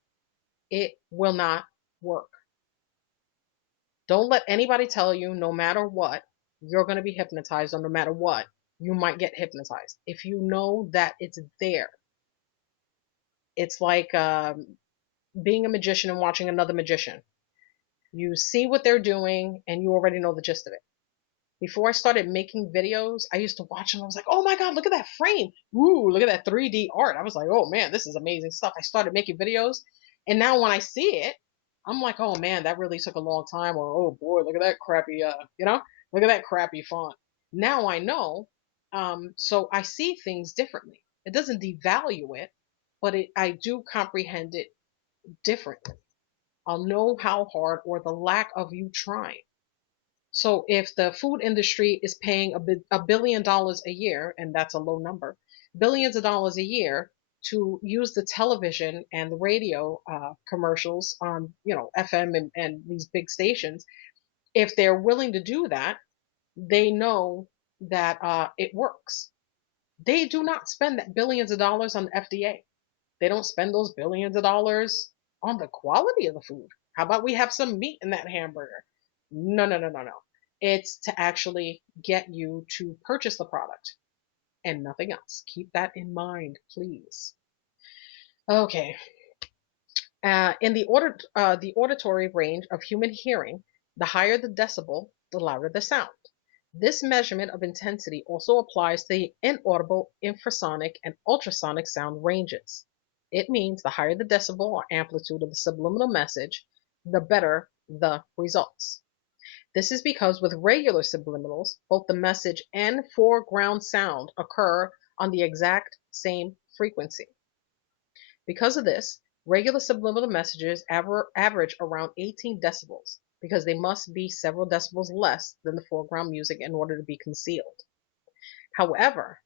it will not work. Don't let anybody tell you no matter what, you're going to be hypnotized, or no matter what, you might get hypnotized. If you know that it's there, it's like being a magician and watching another magician. You see what they're doing and you already know the gist of it. Before I started making videos, I used to watch them. I was like, oh my God, look at that frame. Ooh, look at that 3D art. I was like, oh man, this is amazing stuff. I started making videos. And now when I see it, I'm like, oh man, that really took a long time. Or, oh boy, look at that crappy, look at that crappy font. Now I know. So I see things differently. It doesn't devalue it, but I do comprehend it differently. I'll know how hard or the lack of you trying. So if the food industry is paying $1 billion a year, and that's a low number, billions of dollars a year to use the television and the radio commercials on, FM and these big stations, if they're willing to do that, they know that it works. They do not spend that billions of dollars on the FDA. They don't spend those billions of dollars on the quality of the food. How about we have some meat in that hamburger? No. It's to actually get you to purchase the product and nothing else. Keep that in mind, please. Okay. In the auditory range of human hearing, the higher the decibel, the louder the sound. This measurement of intensity also applies to the inaudible, infrasonic, and ultrasonic sound ranges. It means the higher the decibel or amplitude of the subliminal message, the better the results. This is because with regular subliminals, both the message and foreground sound occur on the exact same frequency. Because of this, regular subliminal messages average around 18 decibels, because they must be several decibels less than the foreground music in order to be concealed. However,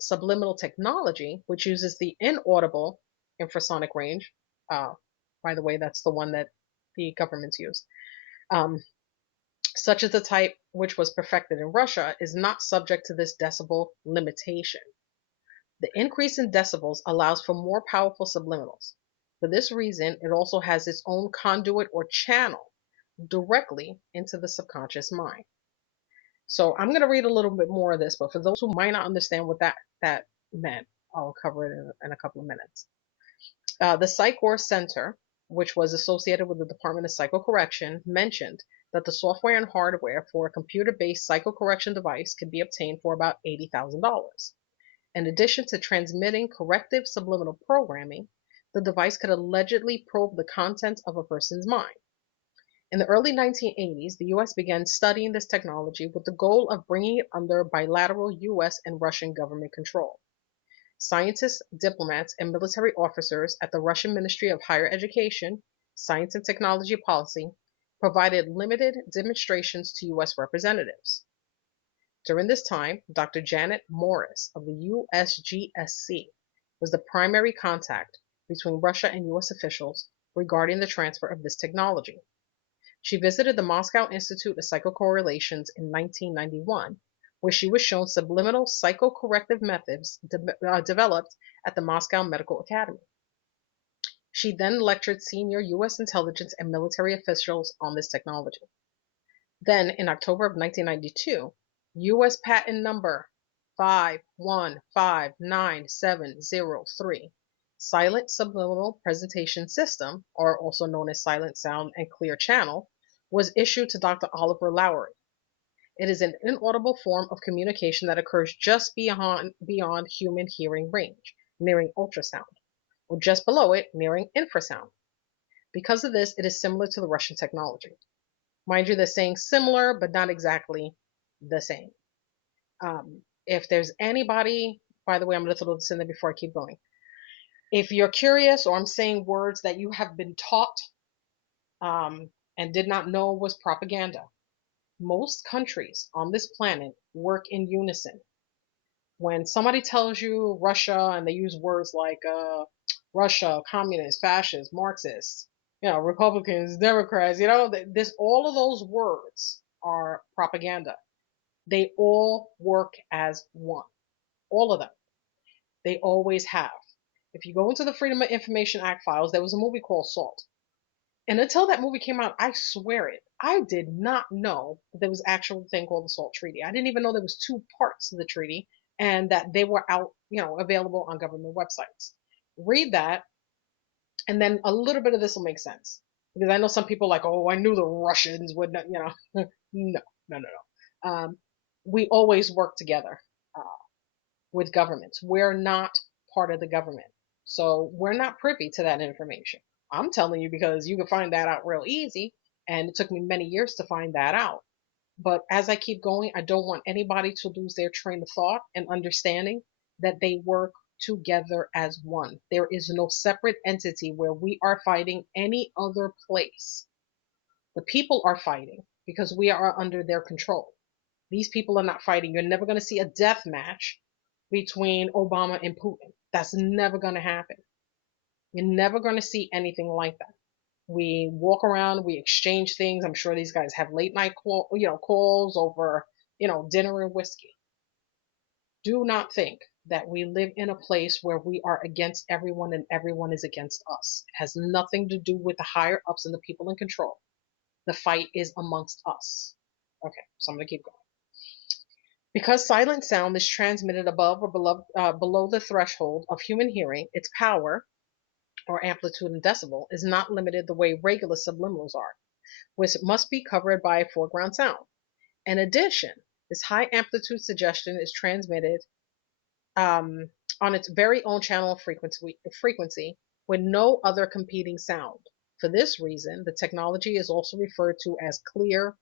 subliminal technology, which uses the inaudible infrasonic range, by the way, that's the one that the governments use, such as the type which was perfected in Russia, is not subject to this decibel limitation. The increase in decibels allows for more powerful subliminals. For this reason, it also has its own conduit or channel directly into the subconscious mind. So I'm going to read a little bit more of this, but for those who might not understand what that meant, I'll cover it in a couple of minutes. The Psychor Center, which was associated with the Department of Psychocorrection, mentioned that the software and hardware for a computer-based psychocorrection device could be obtained for about $80,000. In addition to transmitting corrective subliminal programming, the device could allegedly probe the contents of a person's mind. In the early 1980s, the U.S. began studying this technology with the goal of bringing it under bilateral U.S. and Russian government control. Scientists, diplomats, and military officers at the Russian Ministry of Higher Education, Science and Technology Policy provided limited demonstrations to U.S. representatives. During this time, Dr. Janet Morris of the USGSC was the primary contact between Russia and U.S. officials regarding the transfer of this technology. She visited the Moscow Institute of Psychocorrelations in 1991, where she was shown subliminal psychocorrective methods developed at the Moscow Medical Academy. She then lectured senior U.S. intelligence and military officials on this technology. Then, in October of 1992, U.S. patent number 5159703, Silent Subliminal Presentation System, or also known as Silent Sound and Clear Channel, was issued to Dr. Oliver Lowery. It is an inaudible form of communication that occurs just beyond human hearing range, nearing ultrasound, or just below it, nearing infrasound. Because of this, it is similar to the Russian technology. Mind you, they're saying similar, but not exactly the same. If there's anybody, by the way, I'm going to throw this in there before I keep going. If you're curious, or I'm saying words that you have been taught and did not know was propaganda, most countries on this planet work in unison. When somebody tells you Russia and they use words like Russia, communist, fascist, Marxist, Republicans, Democrats, all of those words are propaganda. They all work as one. All of them. They always have. If you go into the Freedom of Information Act files, there was a movie called Salt. And until that movie came out, I swear it, I did not know that there was an actual thing called the Salt Treaty. I didn't even know there was two parts to the treaty and that they were out, available on government websites. Read that, and then a little bit of this will make sense. Because I know some people like, oh, I knew the Russians would not, no. We always work together with governments. We're not part of the government. So we're not privy to that information. I'm telling you because you can find that out real easy, and it took me many years to find that out. But as I keep going, I don't want anybody to lose their train of thought and understanding that they work together as one. There is no separate entity where we are fighting any other place. The people are fighting because we are under their control. These people are not fighting. You're never going to see a death match between Obama and Putin. That's never going to happen. You're never going to see anything like that. We walk around, we exchange things. I'm sure these guys have late night calls over, dinner and whiskey. Do not think that we live in a place where we are against everyone and everyone is against us. It has nothing to do with the higher ups and the people in control. The fight is amongst us. Okay, so I'm going to keep going. Because silent sound is transmitted above or below the threshold of human hearing, its power, or amplitude in decibel, is not limited the way regular subliminals are, which must be covered by a foreground sound. In addition, this high amplitude suggestion is transmitted on its very own channel of frequency with no other competing sound. For this reason, the technology is also referred to as clear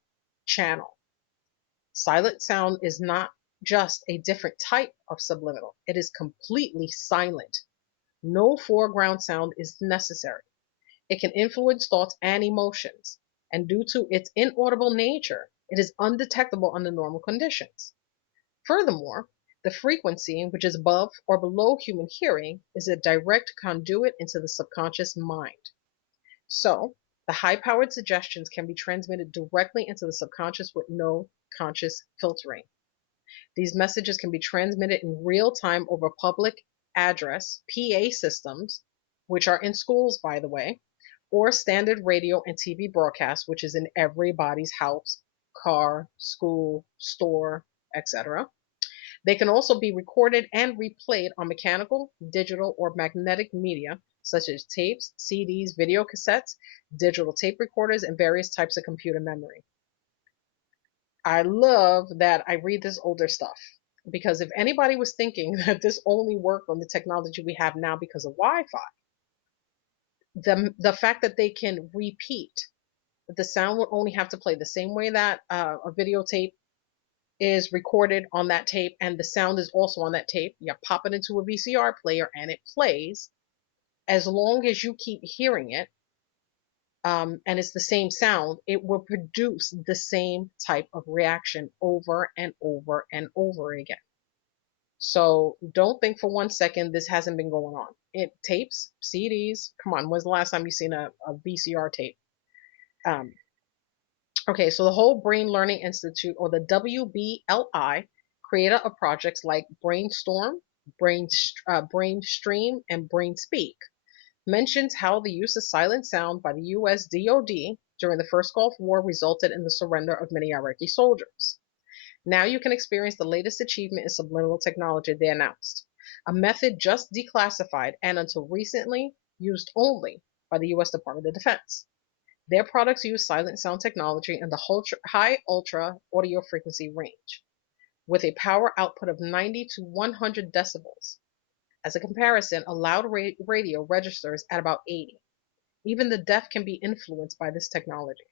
channel. Silent sound is not just a different type of subliminal. It is completely silent. No foreground sound is necessary. It can influence thoughts and emotions, and due to its inaudible nature, it is undetectable under normal conditions. Furthermore, the frequency, which is above or below human hearing, is a direct conduit into the subconscious mind. So, the high-powered suggestions can be transmitted directly into the subconscious with no conscious filtering. These messages can be transmitted in real time over public address, PA systems, which are in schools, by the way, or standard radio and TV broadcasts, which is in everybody's house, car, school, store, etc. They can also be recorded and replayed on mechanical, digital, or magnetic media, such as tapes, CDs, video cassettes, digital tape recorders, and various types of computer memory. I love that I read this older stuff because if anybody was thinking that this only worked on the technology we have now because of Wi-Fi, the fact that they can repeat, that the sound would only have to play the same way that a videotape is recorded on that tape and the sound is also on that tape. You pop it into a VCR player and it plays. As long as you keep hearing it, and it's the same sound, it will produce the same type of reaction over and over and over again. So don't think for 1 second this hasn't been going on. It tapes, CDs. Come on, when's the last time you seen a VCR tape? Okay, so the whole Brain Learning Institute, or the WBLI, creator of projects like Brainstorm, Brainstream, and BrainSpeak, mentions how the use of silent sound by the US DoD during the first Gulf War resulted in the surrender of many Iraqi soldiers. Now you can experience the latest achievement in subliminal technology they announced, a method just declassified and until recently used only by the US Department of Defense. Their products use silent sound technology in the high ultra audio frequency range, with a power output of 90 to 100 decibels. As a comparison, a loud radio registers at about 80. Even the deaf can be influenced by this technology.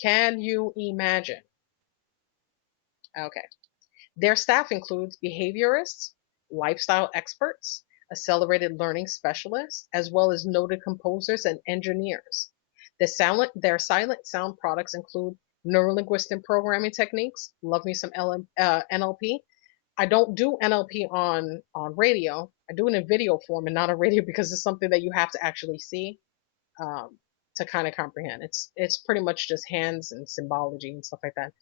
Can you imagine? Okay. Their staff includes behaviorists, lifestyle experts, accelerated learning specialists, as well as noted composers and engineers. Their silent sound products include neurolinguistic programming techniques. Love me some NLP. I don't do NLP on radio. I do it in video form and not on radio because it's something that you have to actually see to kind of comprehend. It's pretty much just hands and symbology and stuff like that.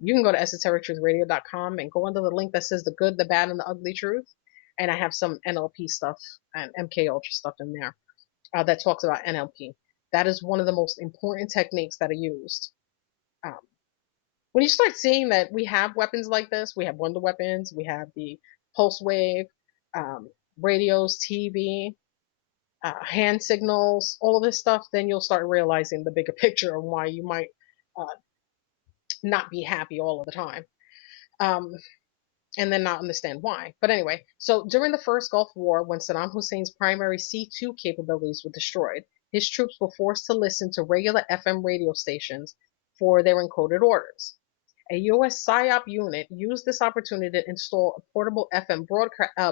You can go to esoteric-truth-radio.com and go under the link that says the good, the bad, and the ugly truth. And I have some NLP stuff and MK Ultra stuff in there that talks about NLP. That is one of the most important techniques that are used. When you start seeing that we have weapons like this, we have wonder weapons, we have the pulse wave, radios, TV, hand signals, all of this stuff, then you'll start realizing the bigger picture of why you might not be happy all of the time. And then not understand why. But anyway, so during the first Gulf War, when Saddam Hussein's primary C2 capabilities were destroyed, his troops were forced to listen to regular FM radio stations for their encoded orders. A U.S. PSYOP unit used this opportunity to install a portable FM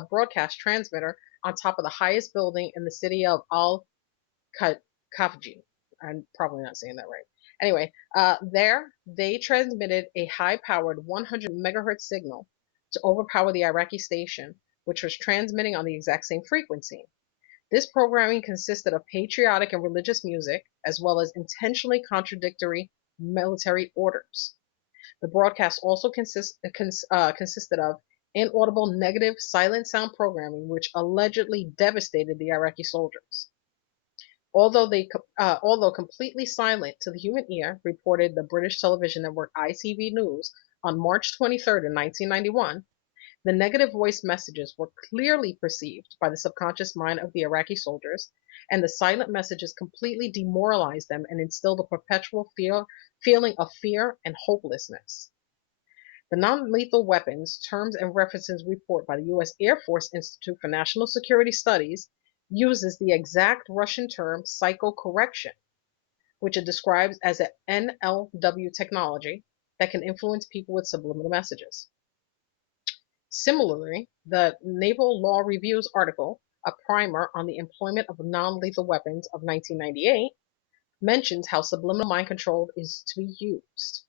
broadcast transmitter on top of the highest building in the city of Al-Khafji. I'm probably not saying that right. Anyway, there they transmitted a high-powered 100 megahertz signal to overpower the Iraqi station, which was transmitting on the exact same frequency. This programming consisted of patriotic and religious music, as well as intentionally contradictory military orders. The broadcast also consisted of inaudible negative silent sound programming, which allegedly devastated the Iraqi soldiers. Although completely silent to the human ear, reported the British television network ITV News on March 23rd in 1991, the negative voice messages were clearly perceived by the subconscious mind of the Iraqi soldiers, and the silent messages completely demoralized them and instilled a perpetual feeling of fear and hopelessness. The non-lethal weapons, terms and references report by the U.S. Air Force Institute for National Security Studies uses the exact Russian term psychocorrection, which it describes as an NLW technology that can influence people with subliminal messages. Similarly, the Naval Law Review's article, A Primer on the Employment of Non-Lethal Weapons of 1998, mentions how subliminal mind control is to be used.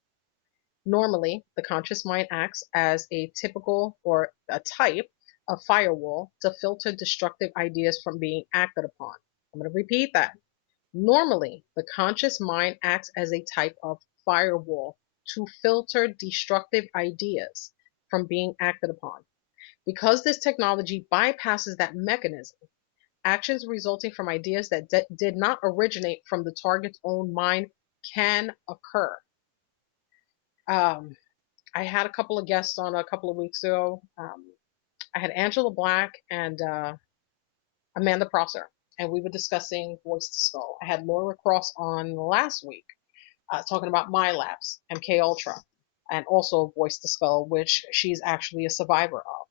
Normally, the conscious mind acts as a typical or a type of firewall to filter destructive ideas from being acted upon. I'm going to repeat that. Normally, the conscious mind acts as a type of firewall to filter destructive ideas from being acted upon. Because this technology bypasses that mechanism, actions resulting from ideas that did not originate from the target's own mind can occur. I had a couple of guests on a couple of weeks ago. I had Angela Black and Amanda Prosser, and we were discussing Voice to Skull. I had Laura Cross on last week, talking about My Labs, MK Ultra, and also Voice the Skull, which she's actually a survivor of.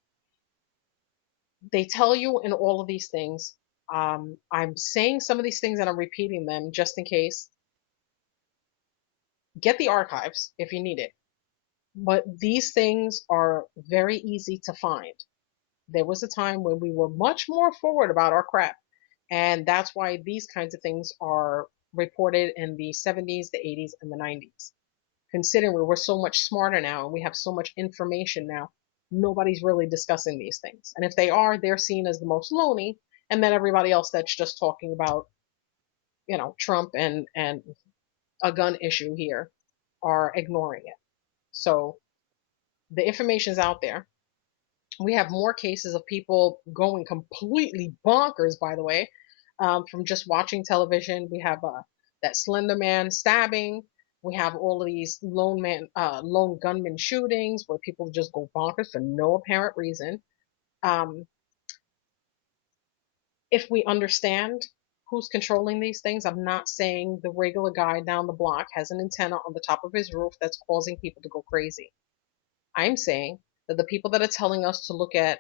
They tell you in all of these things. I'm saying some of these things and I'm repeating them just in case. Get the archives if you need it. But these things are very easy to find. There was a time when we were much more forward about our crap. And that's why these kinds of things are reported in the 70s, the 80s, and the 90s. Considering we're so much smarter now and we have so much information now, nobody's really discussing these things. And if they are, they're seen as the most lonely. And then everybody else that's just talking about, Trump and a gun issue here are ignoring it. So the information's out there. We have more cases of people going completely bonkers, by the way, from just watching television. We have that Slender Man stabbing. We have all of these lone gunman shootings where people just go bonkers for no apparent reason. If we understand who's controlling these things, I'm not saying the regular guy down the block has an antenna on the top of his roof that's causing people to go crazy. I'm saying that the people that are telling us to look at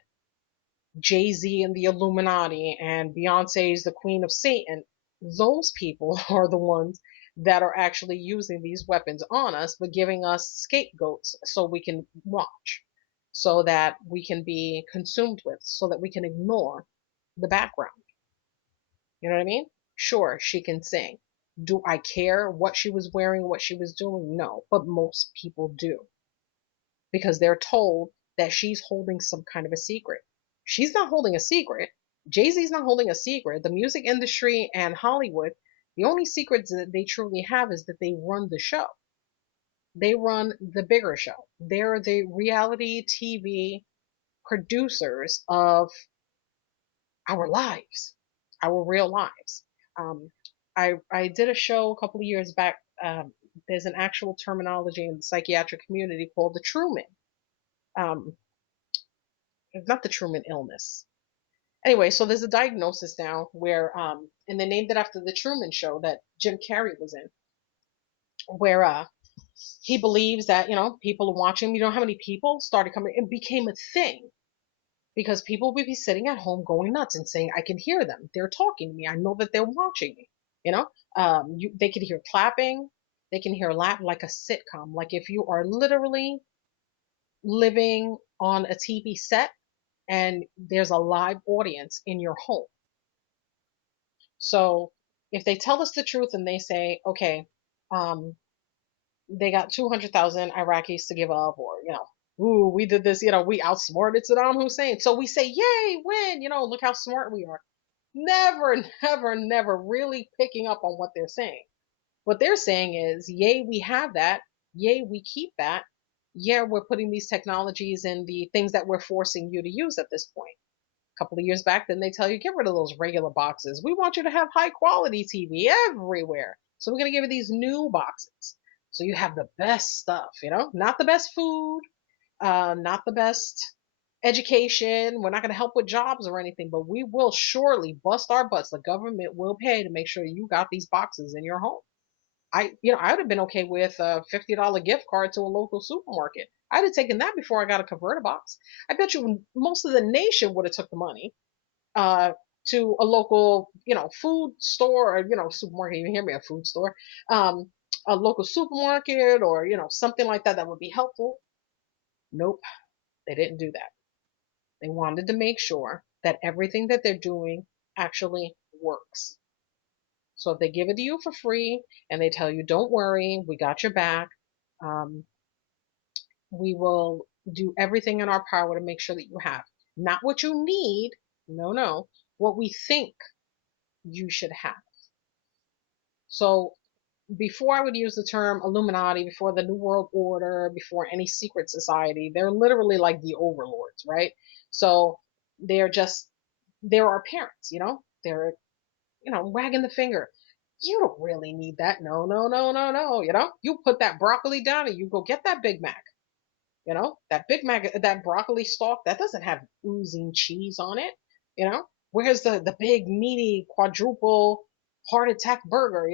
Jay-Z and the Illuminati and Beyonce is the queen of Satan, those people are the ones that are actually using these weapons on us, but giving us scapegoats so we can watch, so that we can be consumed with, so that we can ignore the background. You know what I mean? Sure, she can sing. Do I care what she was wearing, what she was doing? No, but most people do. Because they're told that she's holding some kind of a secret. She's not holding a secret. Jay-Z's not holding a secret. The music industry and Hollywood, the only secrets that they truly have is that they run the show. They run the bigger show. They're the reality TV producers of our lives, our real lives. I did a show a couple of years back. There's an actual terminology in the psychiatric community called the Truman. Not the Truman illness. Anyway, so there's a diagnosis now where, and they named it after the Truman Show that Jim Carrey was in, where he believes that people are watching. You know how many people started coming? It became a thing because people would be sitting at home going nuts and saying, "I can hear them. They're talking to me. I know that they're watching me." They could hear clapping. They can hear laugh like a sitcom. Like if you are literally living on a TV set and there's a live audience in your home. So if they tell us the truth and they say, okay, they got 200,000 Iraqis to give up, or, ooh, we did this, we outsmarted Saddam Hussein. So we say, yay, win, look how smart we are. Never, never, never really picking up on what they're saying. What they're saying is, yay, we have that. Yay, we keep that. Yeah, we're putting these technologies in the things that we're forcing you to use at this point. A couple of years back, then they tell you, get rid of those regular boxes. We want you to have high quality TV everywhere. So we're going to give you these new boxes. So you have the best stuff, not the best food, not the best education. We're not going to help with jobs or anything, but we will surely bust our butts. The government will pay to make sure you got these boxes in your home. I would have been okay with a $50 gift card to a local supermarket. I'd have taken that before I got a converter box. I bet you most of the nation would have took the money to a local, food store or, supermarket. You hear me, a food store, a local supermarket or, something like that would be helpful. Nope, they didn't do that. They wanted to make sure that everything that they're doing actually works. So if they give it to you for free and they tell you, don't worry, we got your back, we will do everything in our power to make sure that you have. Not what you need, no, what we think you should have. So before I would use the term Illuminati, before the New World Order, before any secret society, they're literally like the overlords, right? So they're our parents, they're, wagging the finger. You don't really need that. No. You put that broccoli down and you go get that Big Mac. That Big Mac, that broccoli stalk, that doesn't have oozing cheese on it. Where's the big meaty quadruple heart attack burger,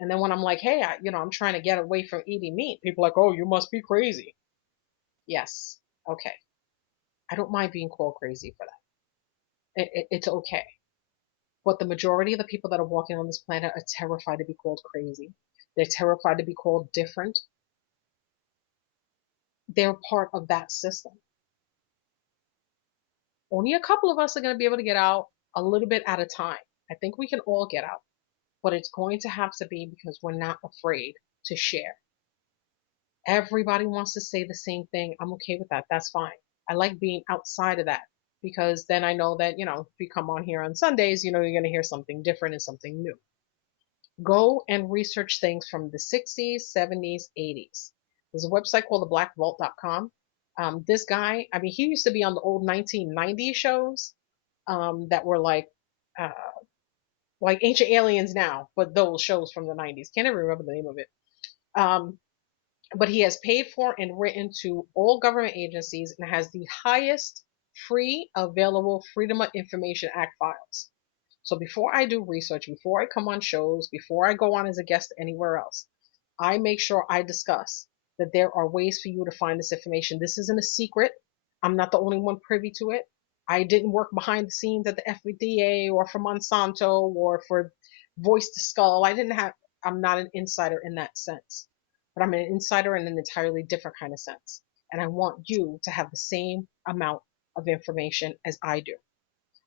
And then when I'm like, hey, I'm trying to get away from eating meat, people are like, oh, you must be crazy. Yes. Okay. I don't mind being called crazy for that. It's okay. But the majority of the people that are walking on this planet are terrified to be called crazy. They're terrified to be called different. They're part of that system. Only a couple of us are going to be able to get out a little bit at a time. I think we can all get out, but it's going to have to be because we're not afraid to share. Everybody wants to say the same thing. I'm okay with that. That's fine. I like being outside of that because then I know that, if you come on here on Sundays, you're going to hear something different and something new. Go and research things from the 60s, 70s, 80s. There's a website called theblackvault.com. This guy, he used to be on the old 1990s shows that were like Ancient Aliens now, but those shows from the 90s. Can't even remember the name of it. But he has paid for and written to all government agencies and has the highest free available Freedom of Information Act files. So before I do research, before I come on shows, before I go on as a guest anywhere else, I make sure I discuss that there are ways for you to find this information. This isn't a secret. I'm not the only one privy to it. I didn't work behind the scenes at the FDA or for Monsanto or for Voice to Skull. I'm not an insider in that sense, but I'm an insider in an entirely different kind of sense. And I want you to have the same amount of information as I do.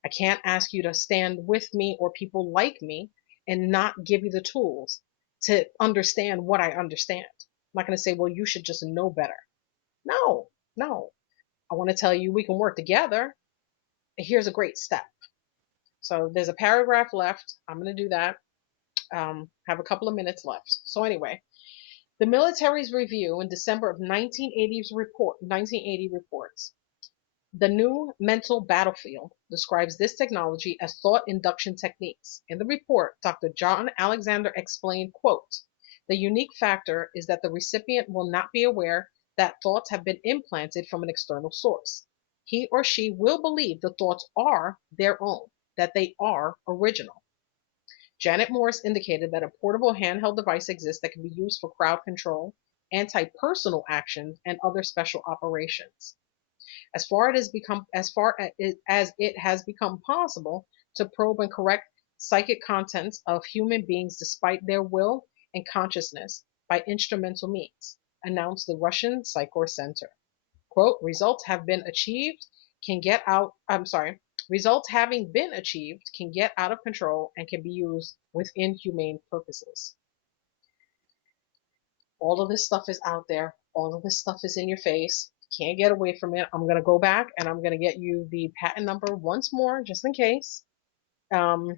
I can't ask you to stand with me or people like me and not give you the tools to understand what I understand. I'm not going to say, well, you should just know better. No. I want to tell you we can work together. Here's a great step. So there's a paragraph left. I'm going to do that. Have a couple of minutes left. So anyway, the military's review in December of 1980 reports. The new mental battlefield describes this technology as thought induction techniques. In the report, Dr. John Alexander explained, quote, the unique factor is that the recipient will not be aware that thoughts have been implanted from an external source. He or she will believe the thoughts are their own, that they are original. Janet Morris indicated that a portable handheld device exists that can be used for crowd control, anti-personal actions, and other special operations. As far as it has become possible to probe and correct psychic contents of human beings despite their will and consciousness by instrumental means, announced the Russian Psychor Center. Quote, results having been achieved can get out of control and can be used with inhumane purposes. All of this stuff is out there. All of this stuff is in your face. Can't get away from it. I'm going to go back and I'm going to get you the patent number once more, just in case. Hold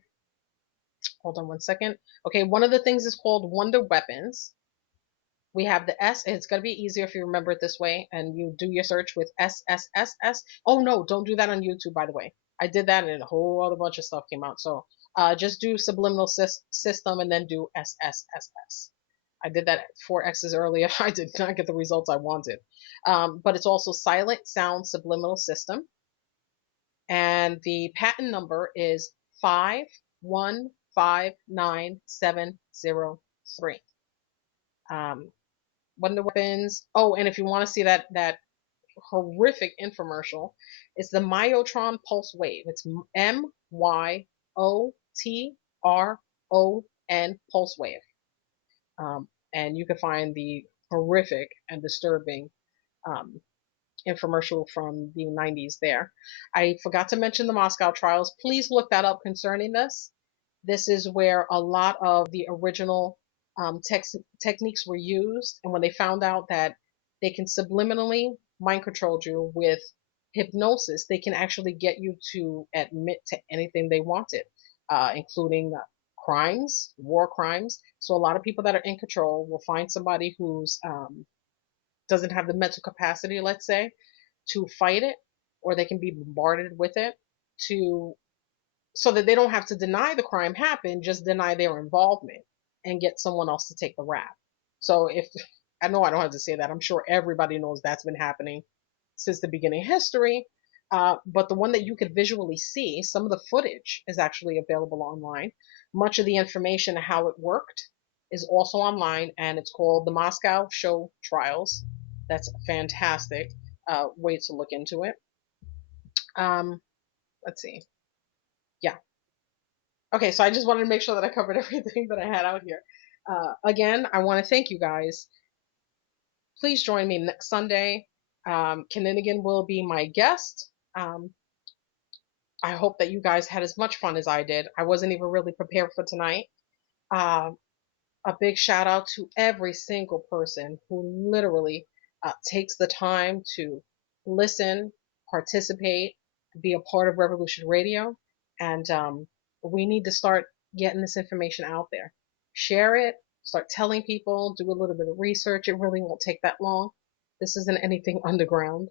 on one second. Okay, one of the things is called Wonder Weapons. We have the S. It's going to be easier if you remember it this way and you do your search with SSSS. Oh, no, don't do that on YouTube, by the way. I did that and a whole other bunch of stuff came out. So just do subliminal system and then do SSSS. I did that 4 X's earlier. I did not get the results I wanted. But it's also silent sound subliminal system. And the patent number is 5159703. Wonder Weapons. Oh, and if you want to see that horrific infomercial, it's the Myotron Pulse Wave. It's MYOTRON Pulse Wave. And you can find the horrific and disturbing infomercial from the 90s there. I forgot to mention the Moscow trials. Please look that up concerning this. This is where a lot of the original techniques were used. And when they found out that they can subliminally mind control you with hypnosis, they can actually get you to admit to anything they wanted, including crimes, war crimes. So a lot of people that are in control will find somebody who's doesn't have the mental capacity, let's say, to fight it, or they can be bombarded with it so that they don't have to deny the crime happened, just deny their involvement and get someone else to take the rap. So I know I don't have to say that. I'm sure everybody knows that's been happening since the beginning of history. But the one that you could visually see, some of the footage is actually available online. Much of the information of how it worked is also online, and it's called the Moscow Show Trials. That's fantastic. Way to look into it. Let's see. Yeah. Okay, so I just wanted to make sure that I covered everything that I had out here. Again, I want to thank you guys. Please join me next Sunday. Kinnigan will be my guest. I hope that you guys had as much fun as I did. I wasn't even really prepared for tonight. Uh, a big shout out to every single person who literally takes the time to listen, participate, be a part of Revolution Radio. And we need to start getting this information out there. Share it, start telling people, do a little bit of research. It really won't take that long. This isn't anything underground.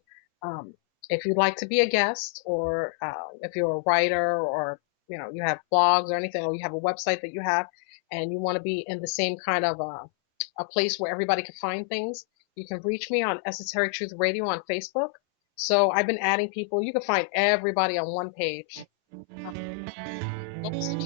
If you'd like to be a guest, or if you're a writer, or you have blogs or anything, or you have a website that you have, and you want to be in the same kind of a place where everybody can find things, you can reach me on Esoteric Truth Radio on Facebook. So I've been adding people. You can find everybody on one page. What was the